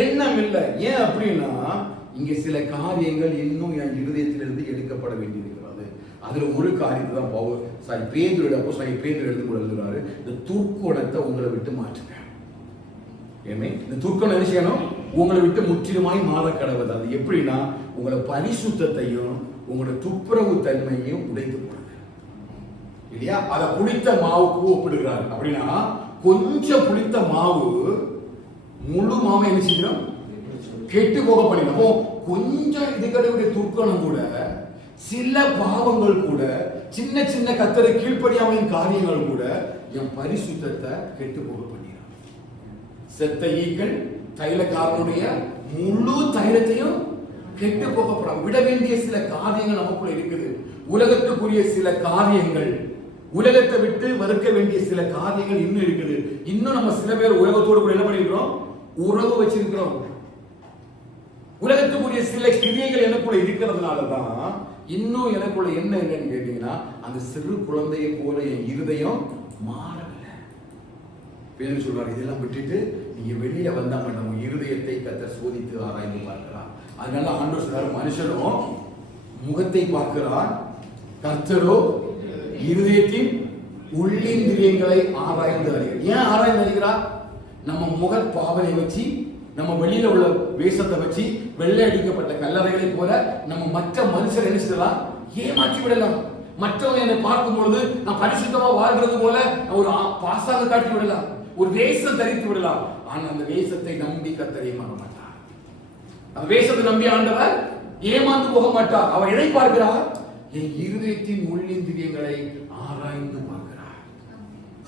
எண்ணம் இல்ல. ஏன் அப்படின்னா இங்க சில காரியங்கள் இன்னும் என் இருதயத்திலிருந்து எடுக்கப்பட வேண்டியிருக்கிறது. அதுல ஒரு காரியத்தை தான் பேதுரு எழுதுகிறாரு, இந்த துர்க்குணத்தை உங்களை விட்டு மாற்றுங்க. இந்த துர்க்குணம் என்ன செய்யணும்? உங்களை விட்டு முற்றிலுமாய் மாற கடவுது. அது எப்படின்னா உங்களை பரிசுத்தத்தையும் உங்களோட துப்புரவு தன்மையும் உடைத்து போடுது இல்லையா? அதை புளித்த மாவுக்கு ஒப்பிடுகிறார். அப்படின்னா கொஞ்சம் புளித்த மாவு முழு மாவை என்ன செய்யணும்? கெட்டு போக பண்ணிடும். கொஞ்சம் இதுகளுடைய துர்க்கணம் கூட, சில பாவங்கள் கூட, சின்ன சின்ன கர்த்தரை கீழ்ப்படியாமையின் காரியங்கள் கூட என் பரிசுத்தத்தை கெட்டு போக பண்ணிடும். செத்த ஈக்கள் தைலக்காரனுடைய முழு தைலத்தையும் கெட்டு போகப்படாம விட வேண்டிய சில காரியங்கள் நமக்குள்ள இருக்குது. உலகத்துக்குரிய சில காரியங்கள், உலகத்தை விட்டு வறுக்க வேண்டிய சில காரியங்கள் இன்னும் இருக்குது. இன்னும் நம்ம சில பேர் உலகத்தோடு கூட என்ன பண்ணிருக்கிறோம்? உறவு வச்சிருக்கிறோம். உலகத்துக்குரிய சில கிரியைகள் எனக்குள்ள இருக்கிறதுனாலதான் இன்னும் எனக்குள்ள என்ன என்னன்னு கேட்டீங்கன்னா அந்த சிறு குழந்தையை போல என் இருதயம் மாறவில்லை. பேர் சொல்றாரு, இதெல்லாம் விட்டுட்டு நீங்க வெளியில வந்தாங்க நம்ம இருதயத்தை கர்த்தர் சோதித்து ஆராய்ந்து பார்க்கிறார். அதனால ஆண்டவர் சொல்றாரு, மனுஷனும் முகத்தை பார்க்கிறார், கர்த்தரோ இருதயத்தின் உள்ளிந்திரியங்களை ஆராய்ந்து அறிகிறார். ஏன் ஆராய்ந்து அறிகிறார்? நம்ம முக பாவனை வச்சு, நம்ம வெளியில உள்ள வேஷத்தை வச்சு, வெள்ளை அடிக்கப்பட்ட கல்லறைகளை போல நம்ம மற்ற மனுஷர் என்ன செய்யலாம்? ஏமாற்றி விடலாம். மற்றவங்க என்னை பார்க்கும் பொழுது நான் பரிசுத்தமா வாழ்றது போல ஒரு பாசாக காட்டி விடலாம், ஒரு வேஷம் தரித்து விடலாம். ஆனா அந்த வேஷத்தை நம்பி கர்த்தர் ஏமாற மாட்டார். அந்த வேஷத்தை நம்பி ஆண்டவர் ஏமாந்து போக மாட்டார். அவர் எதை பார்க்கிறார்? என் இருதயத்தின் உள்ளிந்திரியங்களை ஆராய்ந்து பார்க்கிறார்.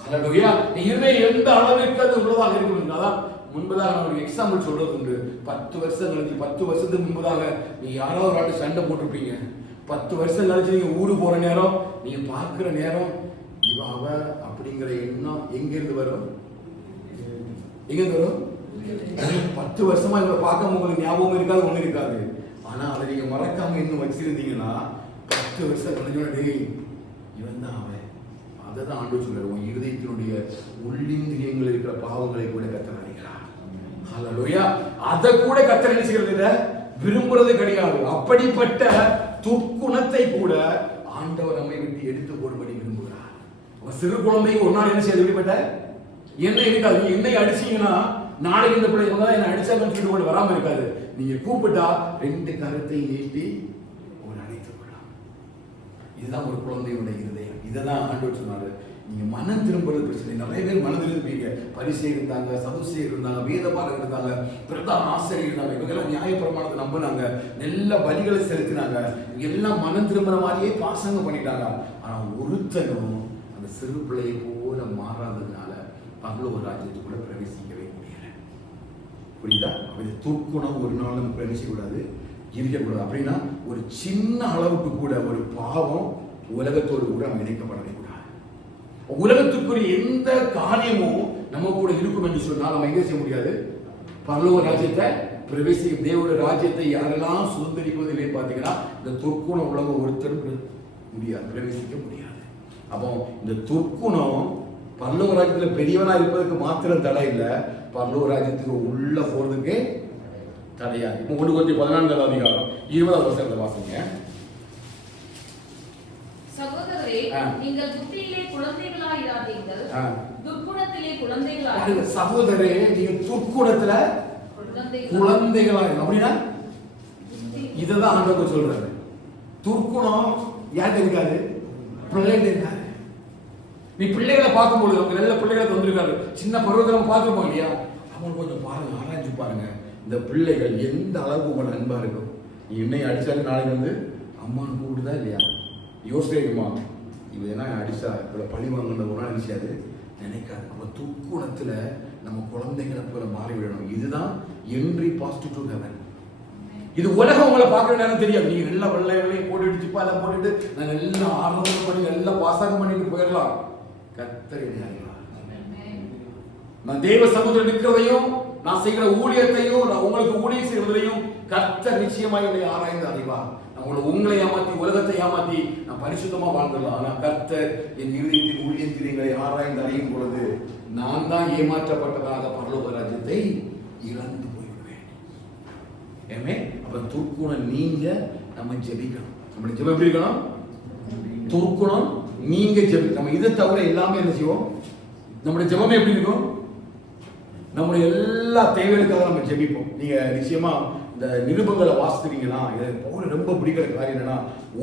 ஹல்லேலூயா. இருதயம் எந்த அளவிற்கு அது உள்ளதாக இருக்கும் என்றால் முன்பதாக நான் ஒரு எக்ஸாம்பிள் சொல்றது உண்டு. 10 வருஷத்துக்கு முன்பதாக நீ யாரோ ஒரு ஆண்டு சண்டை போட்டிருப்பீங்க. 10 வருஷம் கழிச்சு நீங்க ஊரு போற நேரம், நீங்க பார்க்கிற நேரம், இவ அவ அப்படிங்கிற எண்ணம் எங்க இருந்து வரும்? எங்க இருந்து வரும்? 10 வருஷமா இவரை பார்க்க உங்களுக்கு ஞாபகம் இருக்காது, ஒண்ணு இருக்காது. ஆனா அதை நீங்க மறக்காம இன்னும் வச்சிருந்தீங்கன்னா 10 வருஷம் கழிஞ்சோட இவன் தான் அவன். அதை தான் ஆண்டவர் சொல்றாரு, உன் இருதயத்தினுடைய உள்ளிந்திரியங்கள் இருக்கிற பாவங்களை கூட கர்த்தர் அறிகிறார். ஹல்லேலூயா. அதை கூட கர்த்தர் என்ன செய்யறது? விரும்புறது கிடையாது. அப்படிப்பட்ட துர்க்குணத்தை கூட ஆண்டவர் நம்மை விட்டு எடுத்து போடும்படி விரும்புகிறார். சிறு குழந்தைக்கு ஒரு நாள் என்ன செய்ய விடுபட்ட எண்ணெய் இருக்காது. எண்ணெய் அடிச்சீங்கன்னா நாளைக்கு இந்த பிள்ளை இவங்க தான் என்ன அடிச்சாங்கன்னு சொல்லிட்டு கூட வராம இருக்காது. நீங்க கூப்பிட்டா 2 கரத்தை நீட்டி ஒரு அணைத்துக் கொள்ளலாம். இதுதான் ஒரு குழந்தையுடைய இருதயம். இதெல்லாம் ஆண்டவர் சொன்னாரு. நீங்க மனம் திரும்புறது பிரச்சனை. நிறைய பேர் மனம் திரும்பிங்க. பரிசேயர் இருந்தாங்க, சதுசேயர் இருந்தாங்க, வேதபாரகர் இருந்தாங்க, பிரதான ஆசிரியர் இருந்தாங்க. இவங்கெல்லாம் நியாயப்பிரமாணத்தை நம்பினாங்க, நல்ல பலிகளை செலுத்தினாங்க. எல்லாம் மனம் திரும்புற மாதிரியே பாசங்க பண்ணிட்டாங்க. ஆனா ஒருத்தனும் அந்த சிறு பிள்ளையை போல மாறாததுனால பரலோக ராஜ்யத்துக்குள்ள பிரவேசிக்கவே முடியல. புரியுதா? அப்படி துர்க்குணம் ஒரு நாள் நம்ம பிரவேசிக்கக்கூடாது, இருக்கக்கூடாது. அப்படின்னா ஒரு சின்ன அளவுக்கு கூட ஒரு பாவம் உலகத்தோடு கூட நம்ம இணைக்கப்படவே கூடாது. உலகத்துக்குரிய எந்த காரியமும் நம்ம கூட இருக்கும் என்று சொன்னால் நம்ம எங்க செய்ய முடியாது? பரலோக ராஜ்யத்தை பிரவேசிக்க. தேவனுடைய ராஜ்யத்தை யாரெல்லாம் சுதந்திரிப்பதில்லை பார்த்தீங்கன்னா இந்த துர்க்குண உலகம் ஒருத்தரும் முடியாது, பிரவேசிக்க முடியாது. அப்போ இந்த துர்க்குணம் பரலோக ராஜ்யத்தில் பெரியவனா இருப்பதற்கு மாத்திரம் தடை இல்லை, பரலோக ராஜ்யத்துக்கு உள்ள போறதுக்கு தடையாது. இப்போ 1 Corinthians 14 அதிகாரம் 20வது வசனத்தை வாசிங்க. சகோதரரே, நீங்கள் புத்தியிலே குழந்தைகளாயிராதீர்கள், துர்க்குணத்திலே குழந்தைகளாயிரு. சகோதரரே, நீங்க துர்க்குணத்துல குழந்தைகளாயிரு. அப்படின்னா இதுதான் ஆண்டவர் சொல்றாரு. துர்க்குணம் யாருக்கு இருக்காது? பிள்ளைகள் இருக்காது. நீ பிள்ளைகளை பார்க்கும்போது அவங்க நல்ல பிள்ளைகளை வந்திருக்காரு, சின்ன பருவத்தில் நம்ம பார்த்துருப்போம் இல்லையா? அவங்க கொஞ்சம் பாருங்க, ஆராய்ச்சி பாருங்க, இந்த பிள்ளைகள் எந்த அளவுக்கு உங்களோட அன்பா இருக்கும். நீ என்னை அடிச்சாலும் நாளைக்கு வந்து அம்மான்னு கூப்பிடுதா இல்லையா? யோசிக்குமா, இவ என்ன அடிச்சா இவ்வளோ பழி வாங்கின ஒரு நாள் நினைச்சாது நினைக்காது. நம்ம துர்க்குணத்துல நம்ம குழந்தைகளை போல மாறிவிடணும். இதுதான் என்ட்ரி பாசிட்டிவ் டு ஹெவன். இது உலகம் உங்களை பார்க்குற நேரம் தெரியாது. நீங்க நல்ல வெள்ளையும் போட்டுட்டு சிப்பால போட்டுட்டு நான் எல்லாம் ஆர்வம் பண்ணி எல்லாம் பாசாகம் பண்ணிட்டு போயிடலாம். கர்த்தர் என்னை அறிவார். நான் தேவ சமூகத்தில் நிற்கிறதையும் நான் செய்கிற ஊழியத்தையும் நான் உங்களுக்கு ஊழியம் செய்வதையும் கர்த்தர் நிச்சயமாக என்னை ஆராய்ந்து அறிவார். உங்களை ஏமாத்தி உலகத்தை ஏமாத்தி நான் பரிசுத்தமா வாழ்ந்துடலாம். ஆனா கர்த்தர் என் இருதயத்தின் ஊழியத்தினை ஆராய்ந்து அறியும் பொழுது நான் தான் ஏமாற்றப்பட்டதாக பரலோக ராஜ்யத்தை இழந்து போய்விடுவேன். ஏமே அப்ப துர்க்குணம் நீங்க நம்ம ஜெபிக்கணும். நம்முடைய ஜெபம் எப்படி இருக்கணும்? துர்க்குணம் நீங்க ஜெபி. நம்ம இதை தவிர எல்லாமே என்ன செய்வோம்? நம்முடைய ஜெபமே எப்படி இருக்கும்? நம்முடைய எல்லா தேவைகளுக்காக நம்ம ஜெபிப்போம். நீங்க நிச்சயமா இந்த நிருபங்களை வாசிக்கிறீங்கன்னா எனக்கு பவுல் ரொம்ப பிடிக்கிற காரியம் என்னன்னா,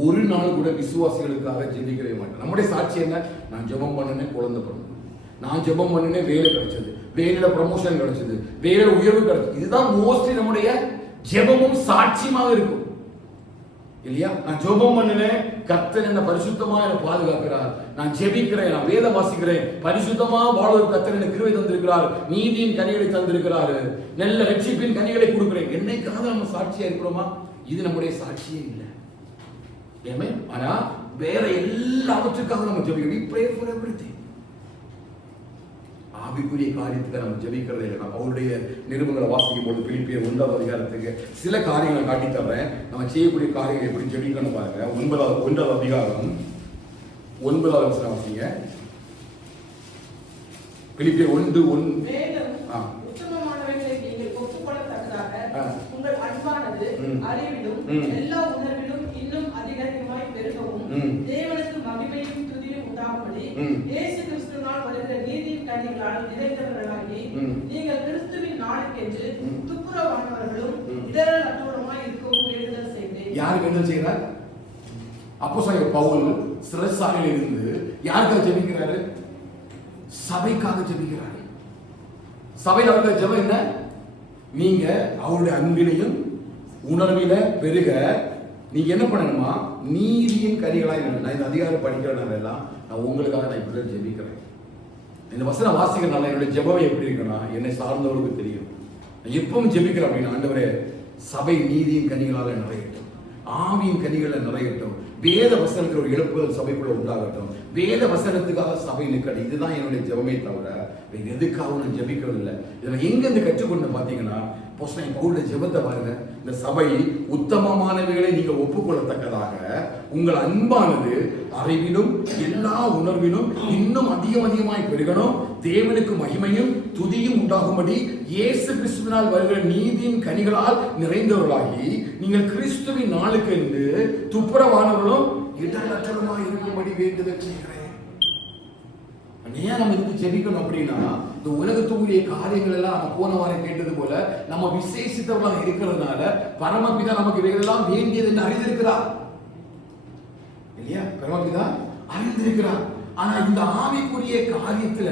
ஒரு நாள் கூட விசுவாசிகளுக்காக ஜெபிக்கவே மாட்டேன். நம்முடைய சாட்சி என்ன? நான் ஜெபம் பண்ணினேன், குழந்தை பிறந்தது. நான் ஜெபம் பண்ணினேன், வேலை கிடைச்சது, வேலையில ப்ரமோஷன் கிடைச்சது, வேலை உயர்வு கிடைச்சது. இதுதான் மோஸ்ட்லி நம்முடைய ஜெபமும் சாட்சியமாக இருக்கும் இல்லையா? நான் ஜெபம் பண்ணினேன், கர்த்தர் என்ன பரிசுத்தமா என்னை பாதுகாக்கிறார். நான் ஜெபிக்கிறேன், நான் வேதம் வாசிக்கிறேன், பரிசுத்தமா வாழ்வதற்கு கர்த்தர் எனக்கு கிருபை தந்திருக்கிறார், நீதியின் கனிகளை தந்திருக்கிறார், நல்ல ரட்சிப்பின் கனிகளை கொடுக்கிறேன். என்னைக்காக நம்ம சாட்சியா இருக்கிறோமா? இது நம்முடைய சாட்சியே இல்லை. ஏமே ஆனா வேற எல்லாவற்றுக்காக நம்ம ஜெபிக்கிறோம். We pray for everything. ஆவிக்குரிய காரியத்துக்கு நம்ம ஜெபிக்கிறதே இல்லை. நம்ம அவருடைய நிருபங்களை வாசிக்கும் போது பிலிப்பியர் 1வது அதிகாரத்துக்கு சில காரியங்களை காட்டி தர்றேன். நம்ம செய்யக்கூடிய காரியங்கள் எப்படி ஜெபிக்கணும் பாருங்க. 1வது அதிகாரம் 9வது வசனம் வாசிங்க. பிலிப்பியர் 1:1. உத்தமமானவைகளை நீங்கள் ஒப்புக்கொள்ளத்தக்கதாக உங்கள் அன்பானது அறிவிலும் எல்லா உணர்விலும் இன்னும் அதிகமாய் பெருகவும் தேவனுக்கு மகிமையும் துதியும் உண்டாகும்படி இயேசு கிறிஸ்துவினால் வருகிற நீதியின் கனிகளால் நிறைந்தவர்களாகி நீங்கள் கிறிஸ்துவின் நாளுக்கென்று துப்புரவானவர்களும் இடரலற்றவருமாய் இருக்கவும் வேண்டுதல் செய்கிறேன். யாருக்கு வேண்டுதல் செய்கிறார்? அப்போஸ்தலர் பவுல் சிறைச்சாலையில் இருந்து யாருக்காக ஜெபிக்கிறாரு? சபைக்காக ஜெபிக்கிறாரு. சபையில் அவருடைய ஜெபம் என்ன? நீங்க அவருடைய அன்பிலையும் உணர்வில பெருக நீங்க என்ன பண்ணணுமா? நீதியின் கனிகளாய். நான் இந்த அதிகாரம் படிக்கிறனால எல்லாம் நான் உங்களுக்காக நான் இப்படி ஜெபிக்கிறேன். இந்த வசனம் வாசிக்கிறனால என்னுடைய ஜெபம் எப்படி இருக்குன்னா என்னை சார்ந்தவர்களுக்கு தெரியும். நான் எப்பவும் ஜெபிக்கிறேன் அப்படின்னா, ஆண்டவரே சபை நீதியின் கனிகளால் நிறையட்டும், ஆவியின் கனிகளை நிறையட்டும். வேத வசனத்தில் ஒரு எழுப்புதல் சபைக்குள்ள உண்டாகட்டும். வேத வசனத்துக்காக சபை நிற்கட்டும். இதுதான் என்னுடைய ஜெபமே தவிர எதுக்காகவும் நான் ஜெபிக்கவில்லை. இதில் எங்கேருந்து கற்றுக்கொண்டு பார்த்தீங்கன்னா பவுலுடைய ஜெபத்தை பாருங்க. இந்த சபை உத்தமமானவைகளை நீங்க ஒப்புக்கொள்ளத்தக்கதாக உங்கள் அன்பானது அறிவிலும் எல்லா உணர்விலும் இன்னும் அதிகமாய் பெருகணும். தேவனுக்கு மகிமையும் துதியும் உண்டாகும்படி இயேசு கிறிஸ்துவினால் வருகிற நீதியின் கனிகளால் நிறைந்தவர்களாகி நீங்கள் கிறிஸ்துவின் நாளுக்கு என்று துப்புரவானவர்களும் இடரற்றவருமாய் இருக்கும்படி வேண்டுதல் செய்கிறேன். ஏன் நம்ம இதுக்கு ஜெபிக்கணும் அப்படின்னா, இந்த உலகத்துக்குரிய காரியங்கள் எல்லாம் நம்ம போன வாரம் கேட்டது போல நம்ம விசேஷித்தவர்களாக இருக்கிறதுனால பரமபிதா நமக்கு இவைகளெல்லாம் வேண்டியது என்று அறிந்திருக்கிறார் இல்லையா? பரமபிதா அறிந்திருக்கிறார். ஆனா இந்த ஆவிக்குரிய காரியத்துல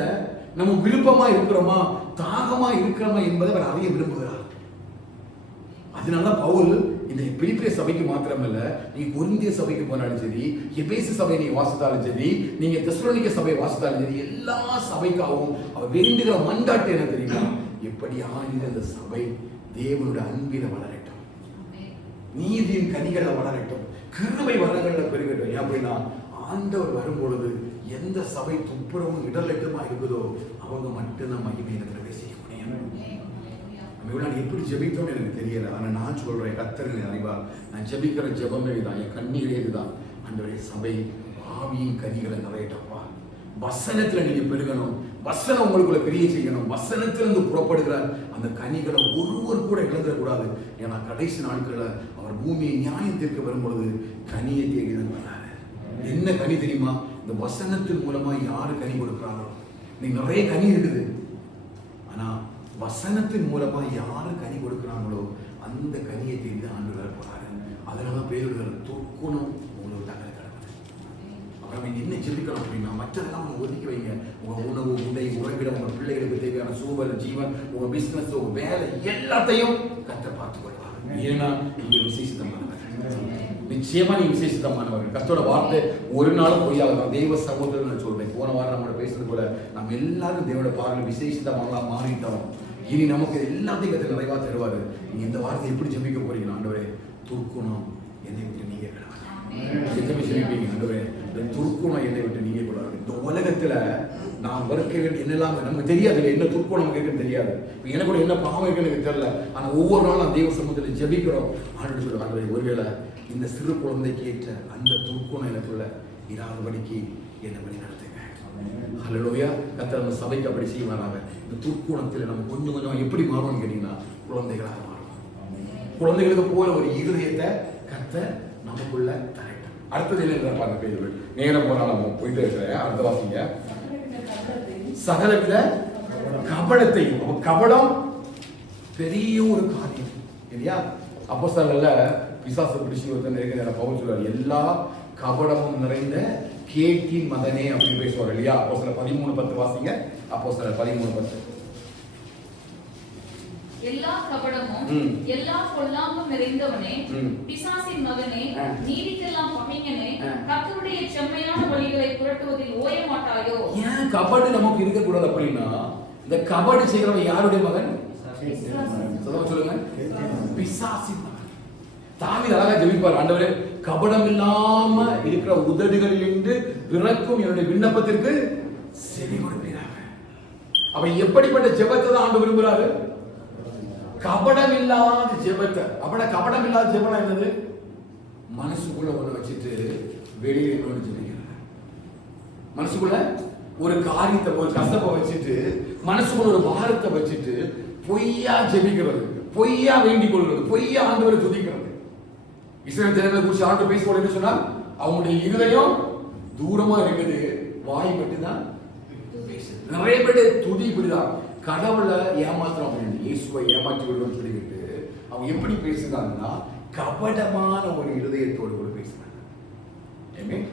நம்ம விருப்பமா இருக்கிறோமா, தாகமா இருக்கிறோமா என்பதை அவர் அறிய விரும்புகிறார். அதனால பவுல் இந்த பிலிப்பிய சபைக்கு மாத்திரமல்ல, நீங்க கொரிந்திய சபைக்கு போனாலும் சரி, எபேசு சபை நீங்க வாசித்தாலும் சரி, நீங்க தெசலோனிக்க சபை வாசித்தாலும் சரி, எல்லா சபைக்காகவும் அவர் வேண்டுகிற மன்றாட்டு என்ன தெரியுமா? எப்படியாவது அந்த சபை தேவனுடைய அன்பில வளரட்டும், நீதியின் கனிகளை வளரட்டும், கிருபை வரங்கள்ல பெருகட்டும். அப்படின்னா ஆண்டவர் வரும்பொழுது எந்த சபை துப்புரவும் இடர்லட்டுமா இருக்குதோ அவங்க மட்டும்தான் மகிமையில பிரவேசிக்க முடியும். நான் எப்படி ஜெபித்தோம்னு எனக்கு தெரியல. ஆனா நான் சொல்றேன், கர்த்தர் அறிவார். நான் ஜெபிக்கிற ஜெபமே இதுதான், என் கண்ணீரே இதுதான். ஆண்டவரே சபை ஆவியின் கனிகளை நிறையட்டப்பா. வசனத்துல நீங்க பெருகணும், வசனம் உங்களுக்குள்ள பெரிய செய்யணும். வசனத்திலிருந்து புறப்படுகிற அந்த கனிகளை ஒருவர் கூட இழந்துடக்கூடாது. ஏன்னா கடைசி நாட்கள்ல அவர் பூமியை நியாயத்திற்கு வரும்பொழுது கனியை தேடிதான் வராரு. என்ன கனி தெரியுமா? இந்த வசனத்தின் மூலமா யாரு கனி கொடுக்கிறாங்களோ, நீங்க நிறைய கனி இருக்குது, ஆனா வசனத்தின் மூலமா யாரு கனி கொடுக்கிறாங்களோ அந்த கனியை தேடி ஆண்டவர் போறாரு. அதனாலதான் பேருகள் தொற்குணம் உங்களுக்கு தகவல் கிடக்குது. அப்புறம் என்ன ஜெபிக்கணும் அப்படின்னா, மற்றதெல்லாம் ஒதுக்கி வைங்க. உங்க உணவு, உடை, உறவிடம், உங்க பிள்ளைகளுக்கு தேவையான சூழல், ஜீவன், உங்க பிசினஸ், உங்க வேலை எல்லாத்தையும் கர்த்தர் பார்த்துக் கொள்வார். ஏன்னா நீங்க விசேஷித்தமானவர், நிச்சயமா நீங்க விசேஷித்தமானவர்கள். கர்த்தரோட வார்த்தை ஒரு நாளும் பொய்யாகலாம். தெய்வ சகோதரர் நான் சொல்றேன், போன வாரம் நம்மளோட பேசுறது போல நம்ம எல்லாரும் தேவனோட பார்வையில் விசேஷித்தமானவங்களா மாறிட்டோம். இனி நமக்கு எல்லாத்தையும் கற்று நிறைவா தருவாரு. நீங்க இந்த வார்த்தை எப்படி ஜெபிக்க போறீங்க? ஆண்டவரே துர்க்குணம் என்னை விட்டு நீங்க ஜெபிப்பீங்க. ஆண்டவரே துர்க்குணம் என்னை விட்டு நீங்க கூடாது. இந்த உலகத்துல நான் வறுக்க வேண்டிய என்னெல்லாம் நமக்கு தெரியாது, என்ன துர்க்குணம் நமக்கு இருக்குன்னு தெரியாது. எனக்கு கூட என்ன பாவம் இருக்குன்னு எனக்கு தெரியல. ஆனா ஒவ்வொரு நாளும் நான் தெய்வ சமூகத்தில் ஜெபிக்கிறோம். ஆண்டு சொல்லுவாங்க, ஒருவேளை இந்த சிறு குழந்தைக்கு ஏற்ற அந்த துர்க்குணம் எனக்குள்ள இராதபடிக்கு என்னை வழி நடத்துங்க. ஹல்லேலூயா. கர்த்தர் நம்ம சபைக்கு அப்படி செய்வாராக. இந்த துர்க்குணத்தில் நம்ம கொஞ்சம் கொஞ்சம் எப்படி மாறும்னு கேட்டீங்கன்னா குழந்தைகளாக மாறும். குழந்தைகளுக்கு போல ஒரு இருதயத்தை கர்த்தர் நமக்குள்ள தரட்டும். அடுத்தது என்ன பார்க்க பேர் நேரம் போனால் நம்ம போயிட்டு இருக்கிறேன். அடுத்த வாசிங்க. சகலவித கபடத்தையும். கபடம் பெரிய ஒரு காரியம் இல்லையா? அப்போஸ்தலர்கள்ல பிசாசு பிடிச்சி ஒருத்தன் இருக்கிற பவுல் சொல்றாரு, எல்லா கபடமும் நிறைந்த கேட்டின் மகனே அப்படின்னு பேசுவார் இல்லையா? அப்போஸ்தலர் 13:10 வாசிங்க. அப்போஸ்தலர் 13:10. எல்லா கபடமும் எல்லா பொல்லாங்கும் நிறைந்தவனே, பிசாசின் மகனே, நீதிக்கெல்லாம் பகைஞனே, கர்த்தருடைய செம்மையான வழிகளை புரட்டுவதில் ஓய மாட்டாயோ? ஏன் கபடு நமக்கு இருக்க கூடாது அப்படின்னா, இந்த கபடு செய்கிறவன் யாருடைய மகன்? சொல்லுங்க, பிசாசின் மகன். தாவீது அழகா ஜெபிப்பார், ஆண்டவரே கபடம் இல்லாம இருக்கிற உதடுகளில் இருந்து பிறக்கும் என்னுடைய விண்ணப்பத்திற்கு செவி கொடுப்பீராக. அப்ப எப்படிப்பட்ட ஜெபத்தை தான் ஆண்டு விரும்புறாரு? கபடம் இல்லாத ஜெபத்தை. அப்ப கபடம் இல்லாத ஜெபம் என்னது? மனசுக்குள்ள ஒண்ணு வச்சுட்டு வெளியே இன்னொன்னு ஜெபிக்கிறார். மனசுக்குள்ள ஒரு காரியத்தை, ஒரு கசப்பை வச்சுட்டு, மனசுக்குள்ள ஒரு பாரத்தை வச்சுட்டு பொய்யா ஜெபிக்கிறது, பொய்யா வேண்டிக் கொள்வது, பொய்யா ஆண்டவரை துதிக்கிறது. இஸ்ரவேல் ஜனங்களை குறித்து ஆண்டு பேசுவோம் என்ன சொன்னால், அவங்களுடைய இருதயம் தூரமா இருக்குது, வாய் மட்டும்தான் பேசுது. நிறைய பேர் துதி இப்படிதான், கடவுளை ஏமாத்துறோம் அப்படின்னு, இயேசுவை ஏமாற்றி விடுவோம் சொல்லிக்கிட்டு அவங்க எப்படி பேசுறாங்கன்னா கபடமான ஒரு இருதயத்தோடு கூட பேசுறாங்க.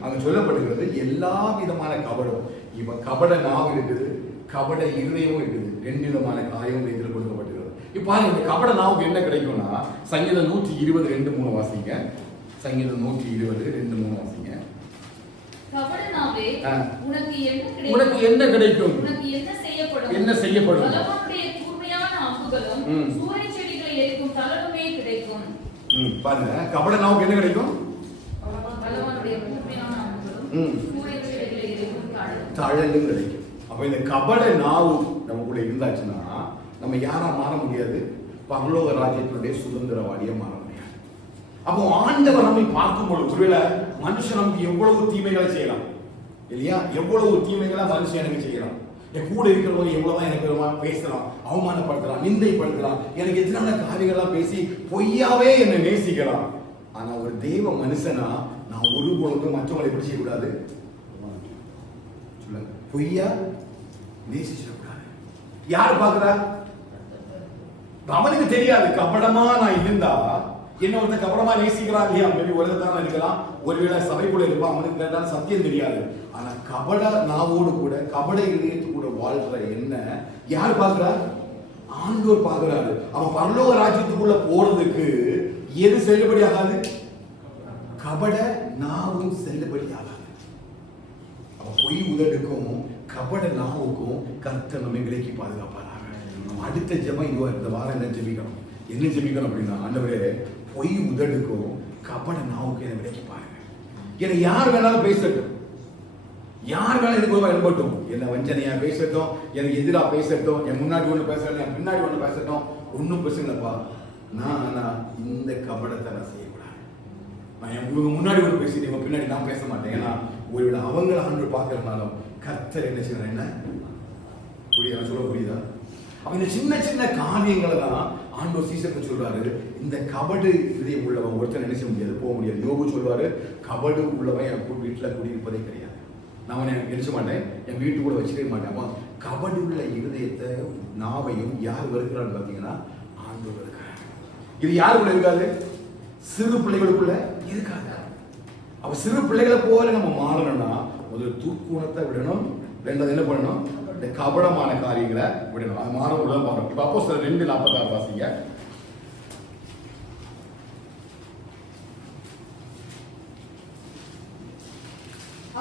அங்க சொல்லப்படுகிறது எல்லா விதமான கபடம். இப்ப கபட நாவு இருக்குது, கபட இருதயமும் இருக்குது. 2 விதமான காயம் இதில் கொடுக்கப்பட்டிருக்கிறது. இப்ப இந்த கபட நாவுக்கு என்ன கிடைக்கும்னா, சங்கீதம் 120:2-3 வாசிங்க. சங்கீதம் 120:2-3 வாசிங்க. கபட நாவே, உனக்கு என்ன கிடைக்கும்? உனக்கு என்ன செய்யப்படும்? என்ன செய்யப்படும்? பலவானுடைய கூர்மையான அம்புகளும் சூறை செடிகளை எரிக்கும் தளருமே கிடைக்கும். பாருங்க, கபட நாவுக்கு என்ன கிடைக்கும்? பலவானுடைய கூர்மையான அம்புகளும் சூளைகளுக்கு இடையிலே இருக்கும் தழலும் கிடைக்கும். அப்ப இந்த கபட நாவு நமக்குள்ள இருந்தாச்சுன்னா நம்ம யாரா மாற முடியாது? பரலோக ராஜ்யத்தினுடைய சுதந்திரவாதியா மாற முடியாது. அப்போ ஆண்டவர் நம்மை பார்க்கும் பொழுது ஒருவேளை மனுஷன் நமக்கு எவ்வளவு தீமைகளை செய்யலாம் இல்லையா? எவ்வளவு தீமைகளை மனுஷன் எனக்கு செய்யலாம். என் கூட இருக்கிறவங்க எவ்வளவுதான் எனக்கு பேசலாம், அவமானப்படுத்தலாம், நிந்தைப்படுத்தலாம், எனக்கு எதிரான காரியங்கள்லாம் பேசி பொய்யாவே என்னை நேசிக்கலாம். ஆனா ஒரு தெய்வ மனுஷனா நான் ஒரு பொழுதும் மற்றவங்களை எப்படி செய்யக்கூடாது? சொல்லுங்க, பொய்யா நேசிச்சிடக்கூடாது. யார் பாக்குறா? அவனுக்கு தெரியாது. கபடமா நான் இருந்தா என்ன ஒருத்தர் கபடமா நேசிக்கிறான் இல்லையா? மேபி உலகத்தான் இருக்கலாம், ஒருவேளை சபைக்குள்ள இருப்பான், அவனுக்கு கேட்டாலும் சத்தியம் தெரியாது. ஆனா கபட நாவோடு கூட கபட இதயத்து கூட வாழ்ற என்ன யார் பாக்குறா? ஆண்டவர் பாக்குறாரு. அவன் பரலோக ராஜ்யத்துக்குள்ள போறதுக்கு எது செல்லுபடி ஆகாது? கபட நாவும் செல்லுபடி ஆகாது. அவன் பொய் உதடுக்கும் கபட நாவுக்கும் கர்த்தர் நம்மை விலக்கி பாதுகாப்பாராக. அடுத்த ஜெபம் இந்த வாரம் என்ன ஜெபிக்கணும்? என்ன ஜெபிக்கணும் அப்படின்னா, ஆண்டவரே பொய் உதடுக்கும் கபட நாவுக்கு என்ன விலக்கி பாருங்க. என்னை யார் வேணாலும் பேசட்டும், யார் வேணாலும் எனக்கு எழுப்பட்டும், என்ன வஞ்சனையா பேசட்டும், எனக்கு எதிராக பேசட்டும், என் முன்னாடி ஒண்ணு பேசட்டும், என் பின்னாடி ஒண்ணு பேசட்டும், ஒன்னும் பிரச்சனைப்பா. நான் இந்த கபடத்தை நான் செய்யக்கூடாது. நான் இவங்க முன்னாடி ஒன்று பேசிட்டு இவங்க பின்னாடி நான் பேச மாட்டேன். ஏன்னா ஒருவேளை அவங்கள ஆண்டு பார்க்கறதுனாலும் கர்த்தர் என்ன செய்யறேன்? என்ன புரியுதா? சொல்ல புரியுதா? அப்ப இந்த சின்ன சின்ன காரியங்களை தான் ஆண்டவர் சீசருக்கு சொல்றாரு. இந்த கபடு இதயம் உள்ளவன் ஒருத்தர் நினைச்ச முடியாது, போக முடியாது. யோபு சொல்வாரு, கபடு உள்ளவன் என் வீட்டுல குடியிருப்பதே கிடையாது, நான் அவனை நினைச்ச மாட்டேன், என் வீட்டு கூட வச்சுக்கவே மாட்டேன். கபடு உள்ள இருதயத்தை நாவையும் யார் வருகிறான்னு பாத்தீங்கன்னா ஆண்டவர் வருகிறார். இது யாருக்குள்ள இருக்காது? சிறு பிள்ளைகளுக்குள்ள இருக்காது. அப்ப சிறு பிள்ளைகளை போல நம்ம மாறணும்னா முதல்ல துர்க்குணத்தை விடணும், ரெண்டாவது என்ன பண்ணணும்? இந்த கபடமான காரியங்களை விடணும். அது மாற உள்ள மாறும். இப்ப அப்போஸ்தலர் 2:46 வாசிங்க.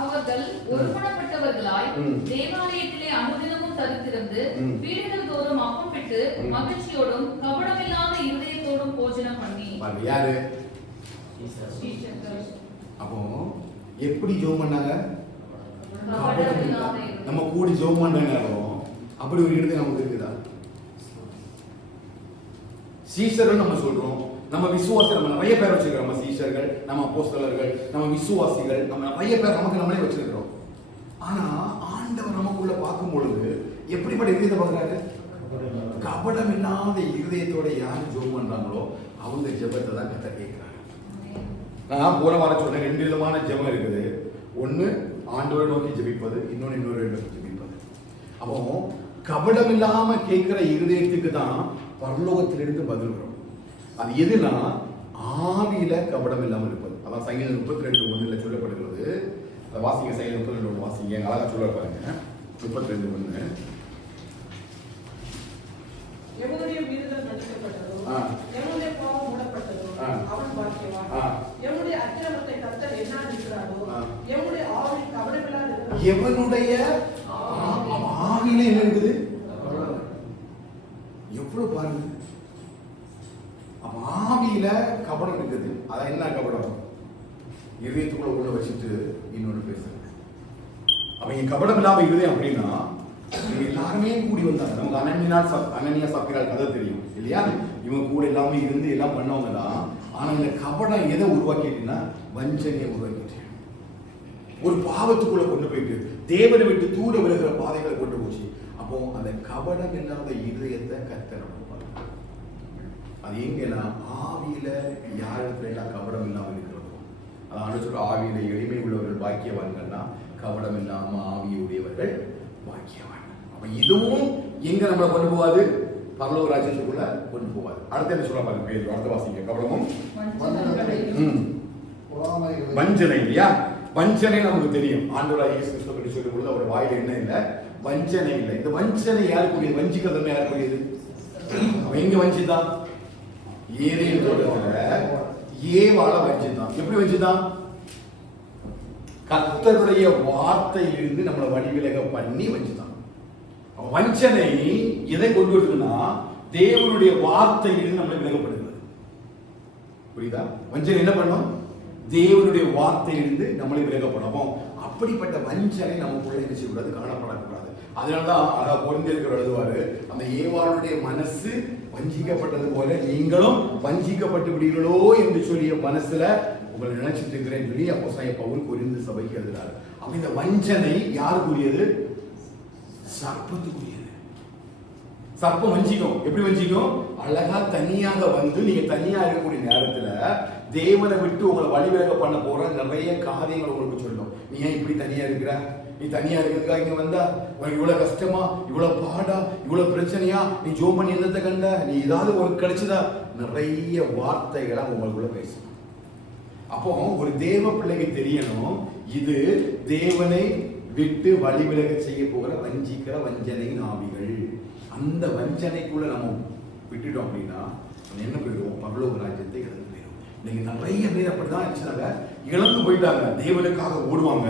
அவர்கள் ஒருமனப்பட்டவர்களாய் தேவாலயத்திலே அனுதினமும் தரித்திருந்து வீடுகள் தோறும் அப்பம் பிட்டு மகிழ்ச்சியோடும் கபடமில்லாத இருதயத்தோடும் போஜனம் பண்ணி. யாரு? அப்போ எப்படி ஜெபம் பண்ணாங்க? நம்ம கூடி ஜெபம் பண்ணாலும் அப்படி ஒரு இடத்துல நமக்கு இருக்குதா? சீஷர்கள் நம்ம சொல்றோம், நம்ம விசுவாசிகள், நம்ம நிறைய பேர் வச்சிருக்கிறோம். நம்ம சீஷர்கள், நம்ம அப்போஸ்தலர்கள், நம்ம விசுவாசிகள், நம்ம நிறைய பேர் நமக்கு நம்மளே வச்சிருக்கிறோம். ஆனா ஆண்டவர் நமக்குள்ள பார்க்கும் பொழுது எப்படிப்பட்ட இருதயத்தை பார்க்கிறாரு? கபடம் இல்லாத இருதயத்தோட யாரு ஜெபம் பண்றாங்களோ அவங்க ஜெபத்தை தான் கர்த்தர் கேட்கிறாங்க. நான் போன வாரம் சொன்னேன், 2 விதமான ஜெபம் இருக்குது. ஒன்னு ஆண்டவரை நோக்கி ஜெபிப்பது, இன்னொரு நோக்கி ஜெபிப்பது. அப்போ கபடம் இல்லாம கேட்கிற இருதயத்துக்கு தான் பரலோகத்திலிருந்து பதில் வரும். அது எதுனா ஆவியில கபடம் இல்லாமல் இருப்பது. அதான் சங்கீதம் 32:1 சொல்லப்படுகிறது. வாசிங்க, சங்கீதம் 32:1 வாசிங்க, அழகா சொல்ல பாருங்க. 32:1. எவனுடைய மீறுதல் மன்னிக்கப்பட்டதோ, எவனுடைய பாவம் மூடப்பட்டதோ அவன் பாக்கியவான். எவனுடைய அக்கிரமத்தை கர்த்தர் எண்ணாதிருக்கிறாரோ, எவனுடைய ஆவி கபடமில்லாது இருக்கிறாரோ. எவனுடைய ஆவியில என்ன இருக்குது? எவ்வளவு பாருங்க. ஆவியில கபடம் இருக்குது. அதான் என்ன கபடம்? இருதயத்துக்குள்ள உள்ள வச்சுட்டு இன்னொன்று பேசுறது. அப்ப இங்க கபடம் இல்லாம இருதயம் அப்படின்னா எல்லாருமே கூடி வந்தாங்க. நமக்கு அனனியா சப்பிரால் கதை தெரியும் இல்லையா? இவங்க கூட எல்லாமே இருந்து எல்லாம் பண்ணவங்க தான். ஆனா இந்த கபடம் எதை உருவாக்கிட்டீங்கன்னா வஞ்சனையை உருவாக்கிட்டு ஒரு பாவத்துக்குள்ள கொண்டு போயிட்டு தேவனை விட்டு தூர விலகிற பாதைகளை கொண்டு போச்சு. அப்போ அந்த கபடம் இல்லாத இருதயத்தை கர்த்தர் அது எங்கன்னா ஆவியில யாரிடத்துல எல்லாம் கபடம் இல்லாமல் இருக்கிறதோ, அதான் சொல்ற ஆவியில எளிமை உள்ளவர்கள் பாக்கியவான்கள்னா கபடம் இல்லாம ஆவியுடையவர்கள் பாக்கியவான்கள். அப்ப இதுவும் எங்க நம்மளை கொண்டு போகாது? பரலோக ராஜ்யத்துக்குள்ள கொண்டு போகாது. அடுத்து என்ன சொல்ல பாருங்க, பேர் அடுத்த வாசிங்க. கபடமும் வஞ்சனை இல்லையா? வஞ்சனை நமக்கு தெரியும். ஆண்டவராகிய இயேசு கிறிஸ்து சொல்லும் பொழுது அவர் வாயில என்ன இல்லை? வஞ்சனை இல்லை. இந்த வஞ்சனை யாருக்குரியது? வஞ்சிக்கிறது யாருக்குரியது? அவன் எங்க வஞ்சிதான்? ஏதேன் தோட்டத்துல ஏவாள வஞ்சிதான். எப்படி வஞ்சிதான்? கர்த்தருடைய வார்த்தையிலிருந்து நம்மளை வழிவிலக பண்ணி வஞ்சிதான். வஞ்சனை எதை கொண்டு வருதுன்னா தேவனுடைய வார்த்தையிலிருந்து நம்மளை விலகப்படுகிறது. புரியுதா? வஞ்சனை என்ன பண்ணும்? தேவனுடைய வார்த்தையிலிருந்து நம்மளை விலகப்படவும். அப்படிப்பட்ட வஞ்சனை நமக்குள்ள என்ன செய்யக்கூடாது? காணப்படக்கூடாது. அதனாலதான் கொரிந்தியர் எழுதுவாரு, அந்த ஏவாளுடைய மனசு வஞ்சிக்கப்பட்டது போல நீங்களும் வஞ்சிக்கப்பட்டு விடுகிறீர்களோ என்று சொல்லிய மனசுல உங்களை நினைச்சிட்டு இருக்கிறேன்னு சொல்லி அப்போஸ்தலன் பவுல் கொரிந்து சபைக்கு எழுதுறாரு. அப்ப இந்த வஞ்சனை யாருக்குரியது? சர்ப்பத்துக்குரியது. சர்ப்பம் வஞ்சிக்கும். எப்படி வஞ்சிக்கும்? அழகா தனியாக வந்து நீங்க தனியா இருக்கக்கூடிய நேரத்துல தேவனை விட்டு உங்களை வழிவிலக பண்ண போற நிறைய காரியங்கள் உங்களுக்கு சொல்லும். நீ ஏன் இப்படி தனியா இருக்கிற? நீ தனியா இருக்கிறதுக்காக இங்க வந்தா? உனக்கு இவ்வளவு கஷ்டமா, இவ்வளவு பாடா, இவ்வளவு பிரச்சனையா? நீ ஜோம் பண்ணி என்னத்தை கண்ட? நீ ஏதாவது உனக்கு கிடைச்சதா? நிறைய வார்த்தைகளை உங்களுக்குள்ள பேசும். அப்போ ஒரு தேவ பிள்ளைக்கு தெரியணும், இது தேவனை விட்டு வழிவிலக செய்ய போகிற வஞ்சிக்கிற வஞ்சனை ஆவிகள். அந்த வஞ்சனைக்குள்ள நம்ம விட்டுட்டோம் அப்படின்னா என்ன போயிடுவோம்? பரலோக ராஜ்யத்தை இழந்து போயிடும். இன்னைக்கு நிறைய பேர் அப்படிதான் இருந்துச்சாங்க, இழந்து போயிட்டாங்க. தேவனுக்காக ஓடுவாங்க.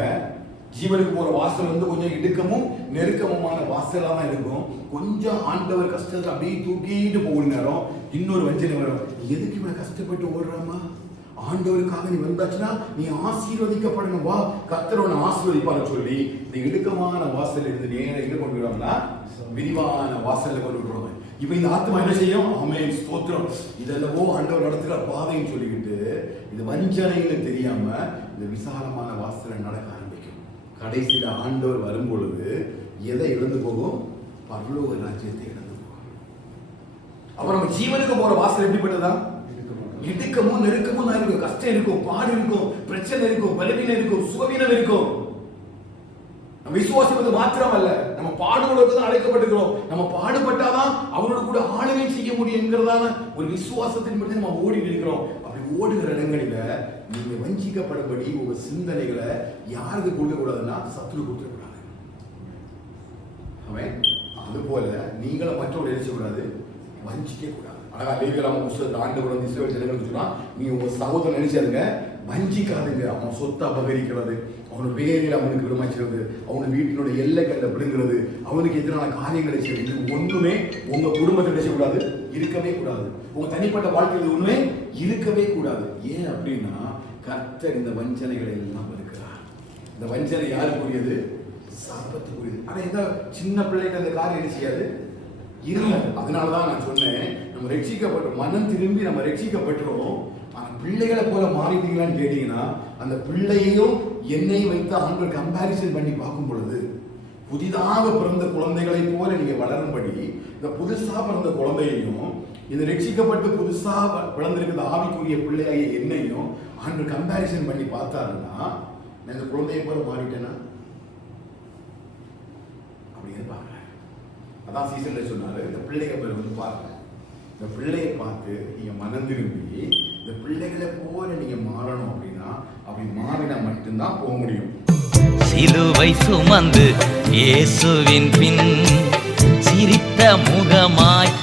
ஜீவனுக்கு போற வாசல் வந்து கொஞ்சம் இடுக்கமும் நெருக்கமுமான வாசலா தான் இருக்கும். கொஞ்சம் ஆண்டவர் கஷ்டத்தை அப்படியே தூக்கிட்டு போகிற நேரம் இன்னொரு வஞ்சனை வரும். எதுக்கு இவ்வளவு கஷ்டப்பட்டு ஓடுறாமா? ஆண்டவருக்காக நீ வந்தாச்சுன்னா நீ ஆசீர்வதிக்கப்படணும், வா கர்த்தர் உன்னை ஆசீர்வதிப்பான்னு சொல்லி இந்த இடுக்கமான வாசல் இருந்து நேரம் எங்க கொண்டு வருவாங்கன்னா விரிவான வாசல்ல கொண்டு விடுவாங்க. இப்ப இந்த ஆத்மா என்ன செய்யும்? ஆமென் ஸ்தோத்திரம், இதெல்லவோ ஆண்டவர் நடத்துகிற பாதைன்னு சொல்லிக்கிட்டு இது வஞ்சனைன்னு தெரியாம இந்த விசாலமான வாசலை நடக்க ஆரம்பிக்கும். கடைசியில ஆண்டவர் வரும் பொழுது எதை இழந்து போகும்? பரலோக ராஜ்யத்தை இழந்து போகும். அப்ப நம்ம ஜீவனுக்கு போற வாசல் எப்படிப்பட்டதா? இடுக்கமும் நெருக்கமும் தான் இருக்கும். கஷ்டம் இருக்கும், பாடு இருக்கும், பிரச்சனை இருக்கும், பலவீனம் இருக்கும், சுகவீனம் இருக்கும். நம்ம விசுவாசிப்பது மாத்திரம் அல்ல, நம்ம பாடுபடுவதற்கு தான் அழைக்கப்பட்டிருக்கிறோம். நம்ம பாடுபட்டாதான் அவரோட கூட ஆளுமை செய்ய முடியும் என்கிறதான ஒரு விசுவாசத்தின் பற்றி நம்ம ஓடி இருக்கிறோம். அப்படி ஓடுகிற இடங்களில நீங்க வஞ்சிக்கப்படும்படி உங்க சிந்தனைகளை யாருக்கு கொடுக்க கூடாதுன்னா சத்துரு கொடுக்க கூடாது. அவன் அது போல நீங்களும் மற்றவர்கள் என்ன செய்யக்கூடாது? வஞ்சிக்க கூடாது. அழகா லேவியராம புத்தகத்தை ஆண்டவர் வந்து இஸ்ரவேல் ஜனங்களுக்கு சொன்னா, நீங்க உங்க சகோதரன் நினைச்சாருங்க, வஞ்சிக்காதுங்க. அவன் சொத்தை அபகரிக்கிறது, அவனோட பேரில் அவனுக்கு விரும்பாச்சுறது, அவனோட வீட்டினுடைய எல்லை கண்ட பிடுங்கிறது, அவனுக்கு எதிரான காரியங்களை செய்வது, இது ஒண்ணுமே உங்க குடும்பத்தில் செய்யக்கூடாது, இருக்கவே கூடாது. உங்க தனிப்பட்ட வாழ்க்கையில் ஒண்ணுமே இருக்கவே கூடாது. ஏன் அப்படின்னா கர்த்தர் இந்த வஞ்சனைகளை எல்லாம் இருக்கிறார். இந்த வஞ்சனை யாருக்குரியது? சாபத்துக்குரியது. ஆனா இந்த சின்ன பிள்ளைகள் அந்த காரியம் என்ன செய்யாது? இல்லை. அதனாலதான் நான் சொன்னேன், நம்ம ரட்சிக்கப்பட்டோம், மனம் திரும்பி நம்ம ரட்சிக்கப்பட்டுறோம். ஆனா பிள்ளைகளை போல மாறிட்டீங்களான்னு கேட்டீங்கன்னா அந்த பிள்ளையையும் என்னையும் வைத்து ஆண்கள் கம்பாரிசன் பண்ணி பார்க்கும் பொழுது புதிதாக பிறந்த குழந்தைகளை போல நீங்க வளரும்படி இந்த புதுசா பிறந்த குழந்தையையும் இந்த ரட்சிக்கப்பட்டு புதுசா வளர்ந்திருக்கிற ஆவிக்குரிய பிள்ளையாகிய என்னையும் ஆண்கள் கம்பாரிசன் பண்ணி பார்த்தாருன்னா நான் இந்த குழந்தையை போல மாறிட்டேன்னா அப்படின்னு பாருங்க. அதான் சீசன்ல சொன்னாரு, இந்த பிள்ளைகளை பேர் வந்து பாருங்க. இந்த பிள்ளையை பார்த்து நீங்க மனம் திரும்பி இந்த பிள்ளைகளை போல நீங்க மாறணும் அப்படின்னா அப்படி மாறினா மட்டும்தான் போக முடியும். சிலுவை சுமந்து இயேசுவின் பின் சிரித்த முகமாய்